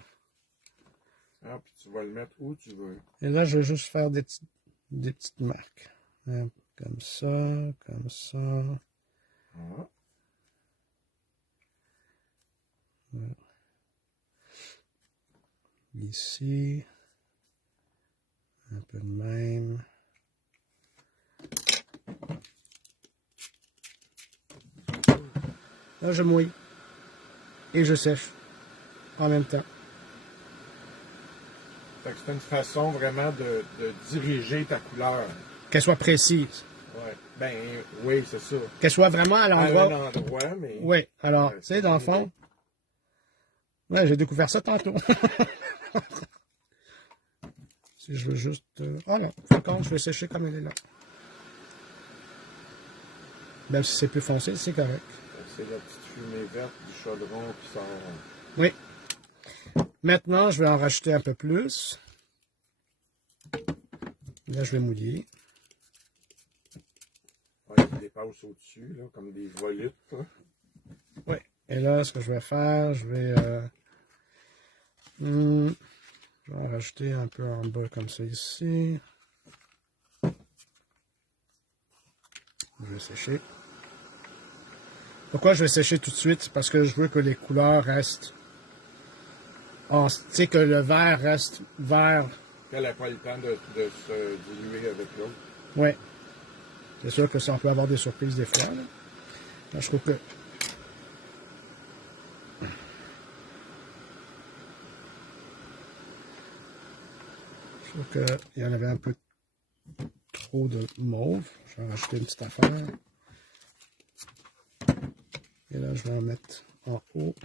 Ah, puis tu vas le mettre où tu veux. Et là, je vais juste faire des petites marques. Comme ça, comme ça. Ah. Ouais. Ici. Un peu de même. Là, je mouille. Et je sèche. En même temps. Fait que c'est une façon vraiment de diriger ta couleur. Qu'elle soit précise. Ouais. Ben, oui, c'est ça. Qu'elle soit vraiment à À l'endroit. un endroit, mais... Oui. Alors, tu sais, dans le fond. Ouais, j'ai découvert ça tantôt. Si je veux juste... Oh là, par contre, je vais sécher comme elle est là. Même si c'est plus foncé, c'est correct. C'est la petite fumée verte du chaudron qui sort. Oui. Maintenant, je vais en rajouter un peu plus. Là, je vais mouiller. Ouais, qui dépasse au-dessus, là, comme des volutes. Là. Oui. Et là, ce que je vais faire, je vais en rajouter un peu en bas comme ça ici. Je vais sécher. Pourquoi je vais sécher tout de suite? Parce que je veux que les couleurs restent... Tu sais, que le vert reste vert. Elle n'a pas le temps de se diluer avec l'autre. Oui. C'est sûr que ça, on peut avoir des surprises des fois. Là, je trouve que... Je trouve qu'il y en avait un peu trop de mauve. Je vais rajouter une petite affaire. Et là, je vais en mettre en haut.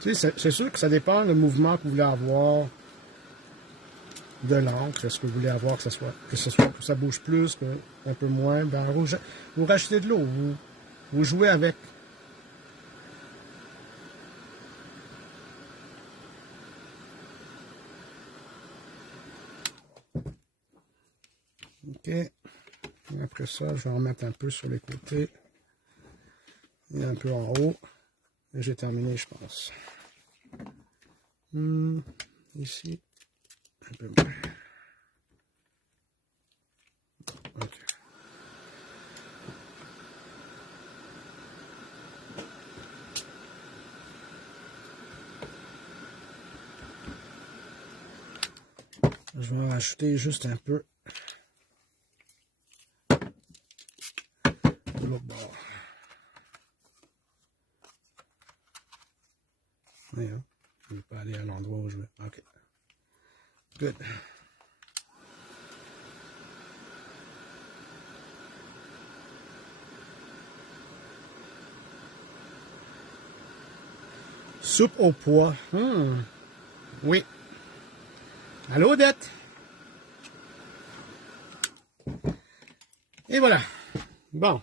Tu sais, c'est sûr que ça dépend du mouvement que vous voulez avoir de l'encre. Est-ce que vous voulez avoir que ça bouge plus, un peu moins? Ben, vous rachetez de l'eau, vous jouez avec. OK. Et après ça, je vais en mettre un peu sur les côtés et un peu en haut. Et j'ai terminé, je pense. Ici, un peu moins. OK. Je vais rajouter juste un peu de l'autre bord. Oui, hein? Je ne vais pas aller à l'endroit où je veux. OK. Good. Soupe au pois. Oui. Allô, Odette? Et voilà. Bon.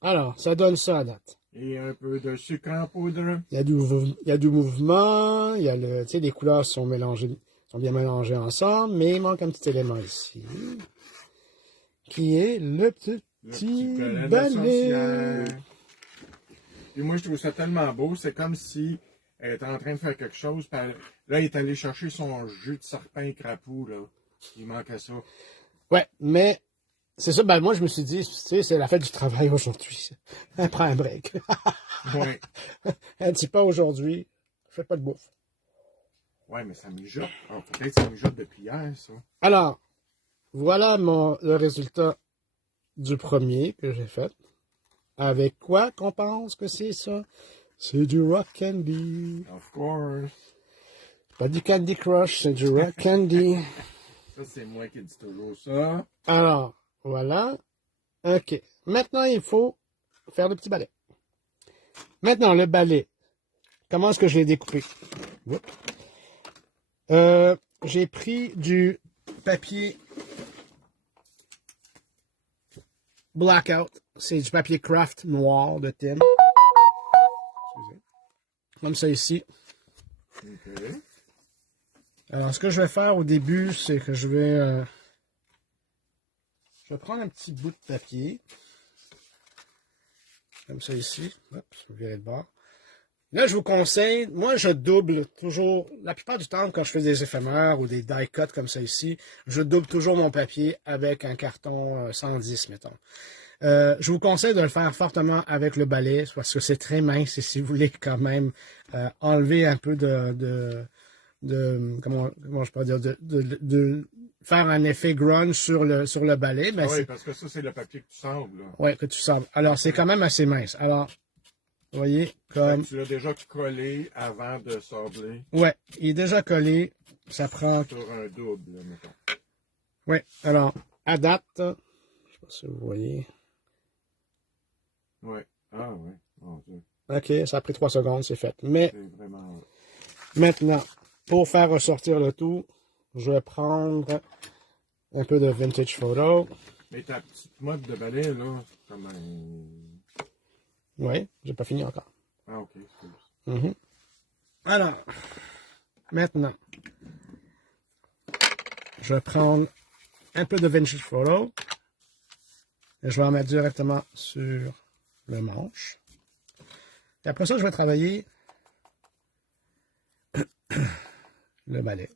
Alors, ça donne ça à date. Et un peu de sucre en poudre. Il y a du mouvement, il y a tu sais, les couleurs sont mélangées, sont bien mélangées ensemble, mais il manque un petit élément ici, qui est le petit balai. Et moi, je trouve ça tellement beau. C'est comme si elle était en train de faire quelque chose. Puis là, elle est allée chercher son jus de serpent crapaud, là. Il manquait ça. Ouais, mais c'est ça, ben moi je me suis dit, tu sais, c'est la fête du travail aujourd'hui. Elle prend un break. Ouais. Elle dit pas aujourd'hui, je fais pas de bouffe. Ouais, mais ça mijote. Ah, peut-être que ça mijote depuis hier, ça. Alors, voilà le résultat du premier que j'ai fait. Avec quoi qu'on pense que c'est ça? C'est du Rock Candy. Of course. Pas du Candy Crush, c'est du Rock Candy. Ça, c'est moi qui dis toujours ça. Alors, voilà. OK. Maintenant, il faut faire le petit balai. Maintenant, le balai. Comment est-ce que je l'ai découpé? J'ai pris du papier Blackout. C'est du papier craft noir de Tim. Excusez. Comme ça ici. OK. Alors, ce que je vais faire au début, c'est que je vais prendre un petit bout de papier. Comme ça ici. Hop, je vais virer de bord. Là, je vous conseille, moi, je double toujours, la plupart du temps, quand je fais des éphémères ou des die cuts comme ça ici, je double toujours mon papier avec un carton 110, mettons. Je vous conseille de le faire fortement avec le balai, parce que c'est très mince et si vous voulez quand même enlever un peu comment je peux dire, de faire un effet grunge sur le balai. Ben Ah oui, parce que ça, c'est le papier que tu sembles, là. ouais, que tu sens. Alors, c'est quand même assez mince. Alors, vous voyez, comme... Tu l'as déjà collé avant de sabler Ouais, il est déjà collé. Ça prend... sur un double, là, mettons. Ouais, alors, à date, je sais pas si vous voyez. Ouais. Ah, ouais. Mon Dieu. OK, ça a pris 3 secondes, c'est fait. Mais C'est vraiment... maintenant, pour faire ressortir le tout, je vais prendre un peu de vintage photo. Mais ta petite mode de balai, là, c'est comme un... Oui, j'ai pas fini encore. Ah, OK, excuse. Mhm. Alors, maintenant, je vais prendre un peu de vintage photo et je vais en mettre directement sur le manche. Et après ça, je vais travailler le balai.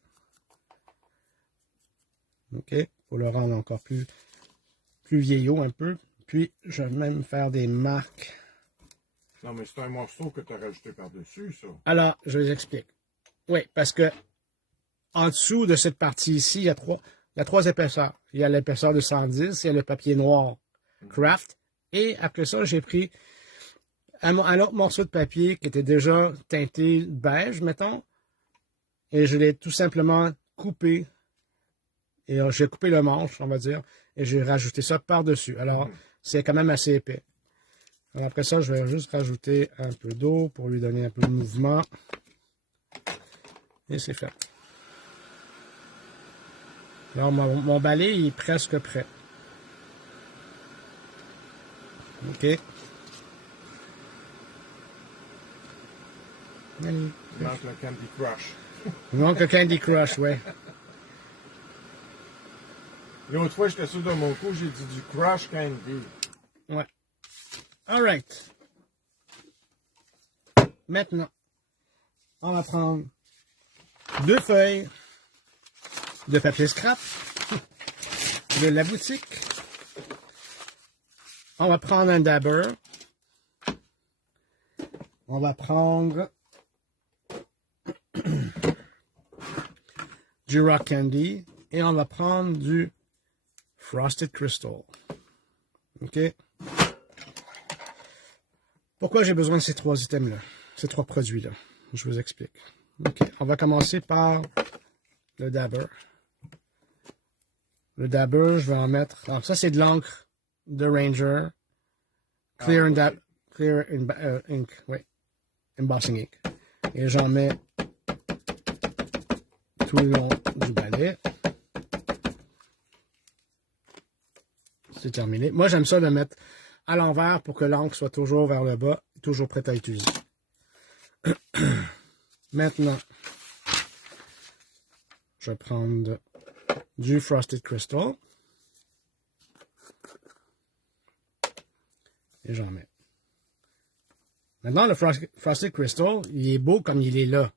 OK, pour le rendre encore plus vieillot un peu. Puis, je vais même faire des marques. Non, mais c'est un morceau que tu as rajouté par-dessus, ça. Alors, je vous explique. Oui, parce que en dessous de cette partie ici, il y a trois épaisseurs. Il y a l'épaisseur de 110, il y a le papier noir craft. Et après ça, j'ai pris un autre morceau de papier qui était déjà teinté beige, mettons. Et je l'ai tout simplement coupé. Et j'ai coupé le manche, on va dire. Et j'ai rajouté ça par-dessus. Alors, c'est quand même assez épais. Alors après ça, je vais juste rajouter un peu d'eau pour lui donner un peu de mouvement. Et c'est fait. Alors, mon balai il est presque prêt. OK. Allez. Il manque le Candy Crush. Il manque le Candy Crush, ouais. L'autre fois, j'étais sûr de mon coup, j'ai dit du Crush Candy. Ouais. All right. Maintenant, on va prendre 2 feuilles de papier scrap de la boutique. On va prendre un dabber. On va prendre du Rock Candy et on va prendre du Frosted Crystal. OK? Pourquoi j'ai besoin de ces 3 items-là? Ces 3 produits-là? Je vous explique. OK. On va commencer par le dabber. Le dabber, je vais en mettre... Alors, ça, c'est de l'encre de Ranger. Clear Ink. Oui. Embossing Ink. Et j'en mets tout le long du balai. C'est terminé. Moi, j'aime ça le mettre à l'envers pour que l'encre soit toujours vers le bas, toujours prête à utiliser. Maintenant, je vais prendre du Frosted Crystal. Et j'en mets. Maintenant, le Frosted Crystal, il est beau comme il est là.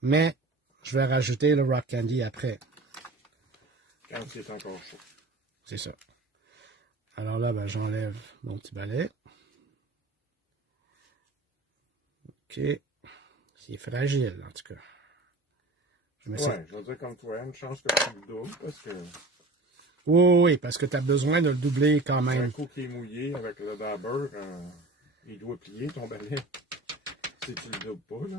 Mais, je vais rajouter le Rock Candy après. Quand il est encore chaud. C'est ça. Alors là, ben, j'enlève mon petit balai. OK. C'est fragile, en tout cas. Je mets ça. Ouais, je vais dire comme toi, une chance que tu le doubles, parce que Oui, parce que tu as besoin de le doubler quand un même. coup qui est mouillé avec le dabber, il doit plier ton balai. Si tu le doubles pas, là.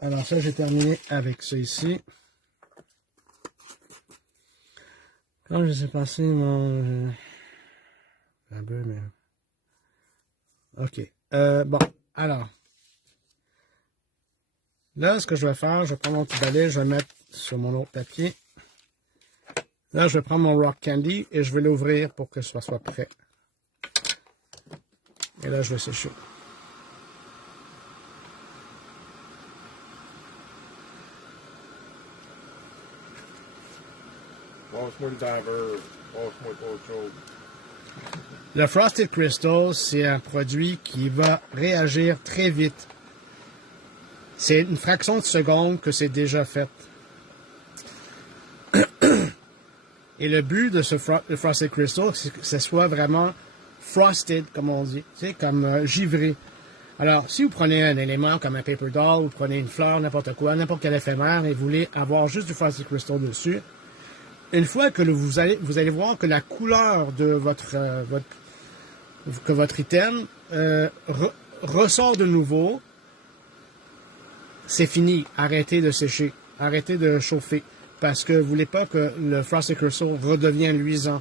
Alors ça, j'ai terminé avec ça ici. Quand je sais passer mon... Un peu, mais... OK. Bon, alors. Là, ce que je vais faire, je vais prendre mon petit balai, je vais le mettre sur mon autre papier. Là, je vais prendre mon Rock Candy et je vais l'ouvrir pour que ça soit prêt. Et là, je vais sécher. Passe-moi le dabber, passe-moi pas autre chose. Le Frosted Crystal, c'est un produit qui va réagir très vite. C'est une fraction de seconde que c'est déjà fait. Et le but de ce Frosted Crystal, c'est que ce soit vraiment frosted, comme on dit, tu sais, comme givré. Alors, si vous prenez un élément comme un paper doll, vous prenez une fleur, n'importe quoi, n'importe quel éphémère, et vous voulez avoir juste du Frosted Crystal dessus, une fois que vous allez voir que la couleur de votre item ressort de nouveau, c'est fini. Arrêtez de sécher. Arrêtez de chauffer. Parce que vous ne voulez pas que le Frosted Crystal redevienne luisant.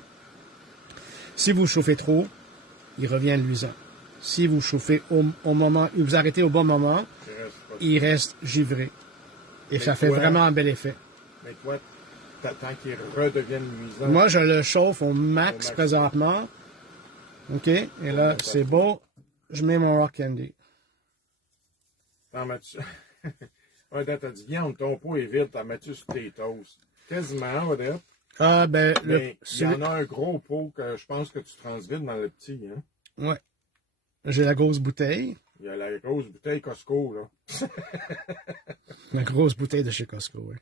Si vous chauffez trop, il revient luisant. Si vous chauffez au moment, vous arrêtez au bon moment, il reste givré. Et ça fait vraiment un bel effet. Mais toi, t'attends qu'il redevienne luisant. Moi, je le chauffe au max présentement. OK? Et là, c'est beau. Je mets mon Rock Candy. T'en mets-tu... Odette a dit, Guillaume, ton pot est vide, t'en mets-tu sur tes toasts? Quasiment, Odette. Ah, ben, Mais il y en a un gros pot que je pense que tu transvides dans le petit, hein? Ouais. J'ai la grosse bouteille. Il y a la grosse bouteille Costco, là. La grosse bouteille de chez Costco, oui.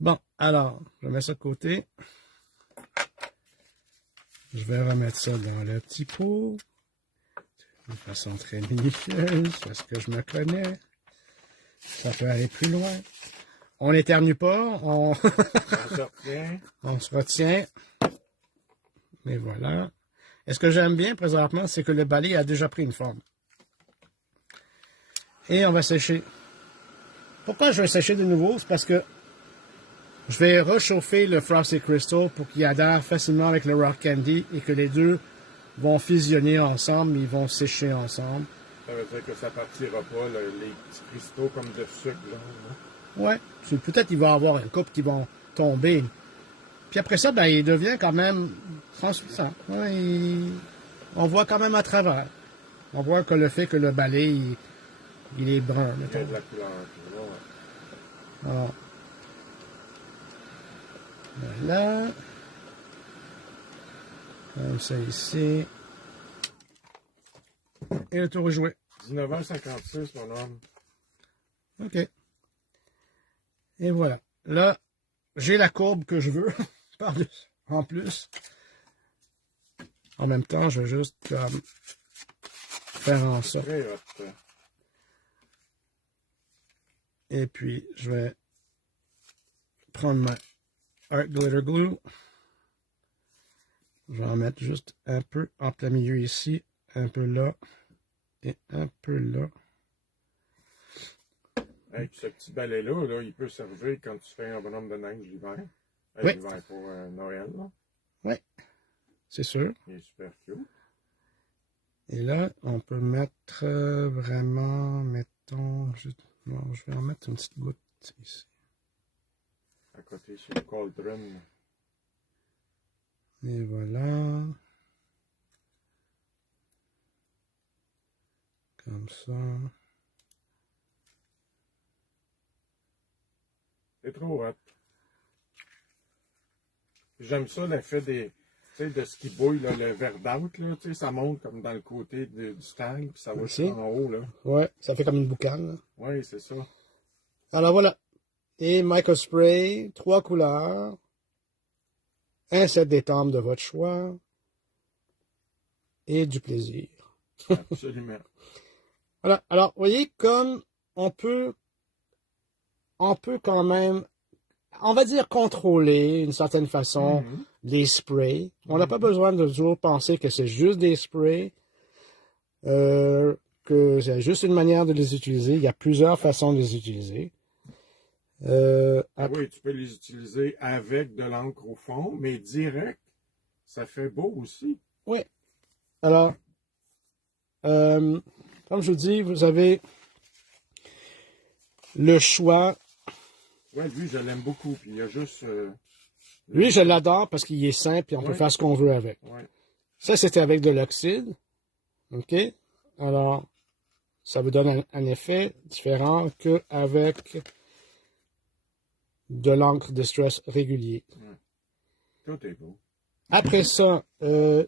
Bon, alors, je mets ça de côté. Je vais remettre ça dans le petit pot. De façon très minutieuse, parce que je me connais. Ça peut aller plus loin. On n'éternue pas, on... on se retient. Et voilà. Et ce que j'aime bien présentement, c'est que le balai a déjà pris une forme. Et on va sécher. Pourquoi je vais sécher de nouveau? C'est parce que je vais réchauffer le Frosted Crystal pour qu'il adhère facilement avec le Rock Candy et que les deux vont fusionner ensemble, ils vont sécher ensemble. Ça veut dire que ça partira pas, là, les petits cristaux comme de sucre, là. Ouais. Peut-être qu'il va y avoir une couple qui vont tomber. Puis après ça, ben, il devient quand même translucent. Ouais, on voit quand même à travers. On voit que le fait que le balai, il est brun. Il y a de la couleur. Ouais. Alors, voilà. Comme ça ici. Et le tour est joué. 19h56, mon homme. OK. Et voilà. Là, j'ai la courbe que je veux. En plus. En même temps, je vais juste faire en sorte. Très hot. Et puis, je vais prendre ma Art Glitter Glue. Je vais en mettre juste un peu en plein milieu ici, un peu là et un peu là. Hey, puis ce petit balai-là, là, il peut servir quand tu fais un bonhomme de neige l'hiver. Oui. L'hiver pour Noël, là. Oui, c'est sûr. Il est super cute. Et là, on peut mettre vraiment, mettons, non, je vais en mettre une petite goutte ici. À côté sur le cauldron. Et voilà. Comme ça. C'est trop hot. J'aime ça, l'effet des, tu sais, de ce qui bouille, là, le verdâtre, là, tu sais, ça monte comme dans le côté du stand, puis ça va en haut, là. Ouais, ça fait comme une boucane. Oui, c'est ça. Alors voilà. Et Microspray, 3 couleurs. Un set d'étampes de votre choix. Et du plaisir. Absolument. Voilà. Alors, vous voyez, comme on peut on peut quand même, on va dire, contrôler d'une certaine façon Mhm. les sprays. On n'a pas besoin de toujours penser que c'est juste des sprays, que c'est juste une manière de les utiliser. Il y a plusieurs façons de les utiliser. Ah oui, tu peux les utiliser avec de l'encre au fond, mais direct, ça fait beau aussi. Oui. Alors, comme je vous dis, vous avez le choix. Ouais, lui, je l'aime beaucoup. Puis il y a juste. Lui, je l'adore parce qu'il est simple et on peut Ouais. faire ce qu'on veut avec. Ouais. Ça, c'était avec de l'oxyde. OK? Alors, ça vous donne un effet différent qu'avec de l'encre Distress régulier. Tout est beau. Après ça,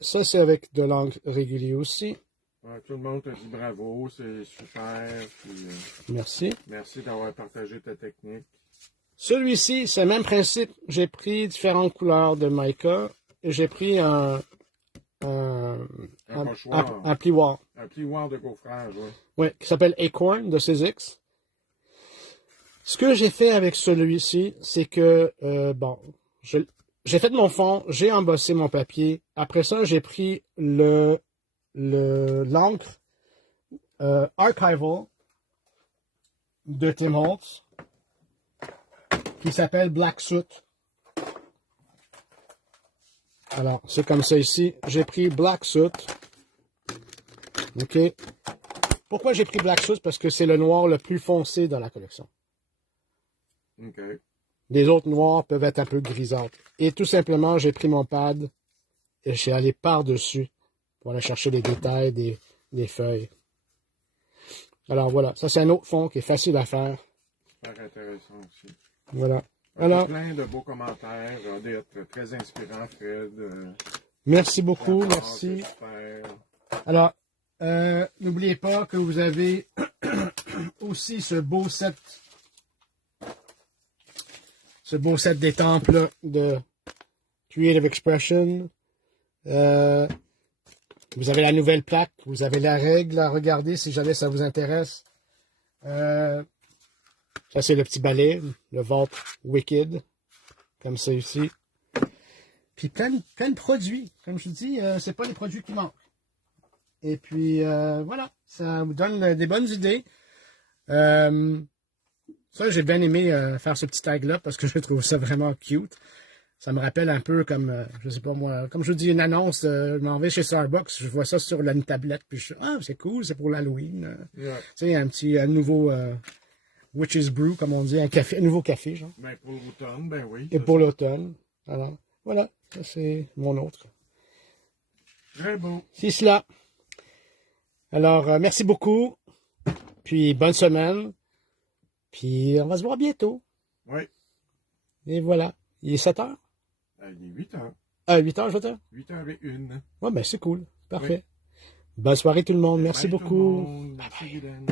ça c'est avec de l'encre régulier aussi. Ouais, tout le monde te dit bravo, c'est super. Puis, Merci. merci d'avoir partagé ta technique. Celui-ci, c'est le même principe. J'ai pris différentes couleurs de mica et j'ai pris un pochoir. un plioir. Un plioir de gaufrage, oui. Oui, qui s'appelle Acorn de Sizzix. Ce que j'ai fait avec celui-ci, c'est que, bon, j'ai fait mon fond, j'ai embossé mon papier. Après ça, j'ai pris l'encre Archival de Tim Holtz qui s'appelle Black Soot. Alors, c'est comme ça ici. J'ai pris Black Soot. OK. Pourquoi j'ai pris Black Soot? Parce que c'est le noir le plus foncé dans la collection. OK. Les autres noirs peuvent être un peu grisâtres. Et tout simplement, j'ai pris mon pad et je suis allé par-dessus pour aller chercher les détails des feuilles. Alors voilà, ça c'est un autre fond qui est facile à faire. Super intéressant aussi. Voilà. Alors, Alors, plein de beaux commentaires, d'être très inspirant, Fred. merci beaucoup, J'adore, merci. c'est super. Alors, n'oubliez pas que vous avez aussi ce beau set d'étampes là, de Creative Expression. Vous avez la nouvelle plaque, vous avez la règle à regarder si jamais ça vous intéresse. Ça, c'est le petit balai, le Vault Wicked, comme ça ici. Puis plein de produits. Comme je vous dis, c'est pas les produits qui manquent. Et puis, voilà, ça vous donne des bonnes idées. Ça, j'ai bien aimé faire ce petit tag-là parce que je trouve ça vraiment cute. Ça me rappelle un peu comme, je sais pas moi, comme je vous dis, une annonce, je m'en vais chez Starbucks, je vois ça sur une tablette, puis je dis, ah, c'est cool, c'est pour l'Halloween. Yeah. Tu sais, un nouveau Witch's Brew, comme on dit, un nouveau café, genre. Ben, pour l'automne, ben oui. Et c'est pour ça. l'automne. Alors, voilà, ça c'est mon autre. Très beau. C'est cela. Alors, merci beaucoup, puis bonne semaine, puis on va se voir bientôt. Oui. Et voilà, il est 7 heures. Il est 8 heures. 8 heures, je veux dire. 8 heures et 1. Ouais, ben c'est cool. Parfait. Bonne soirée tout le monde. Merci Bye, tout le beaucoup. monde. Merci, Guylaine.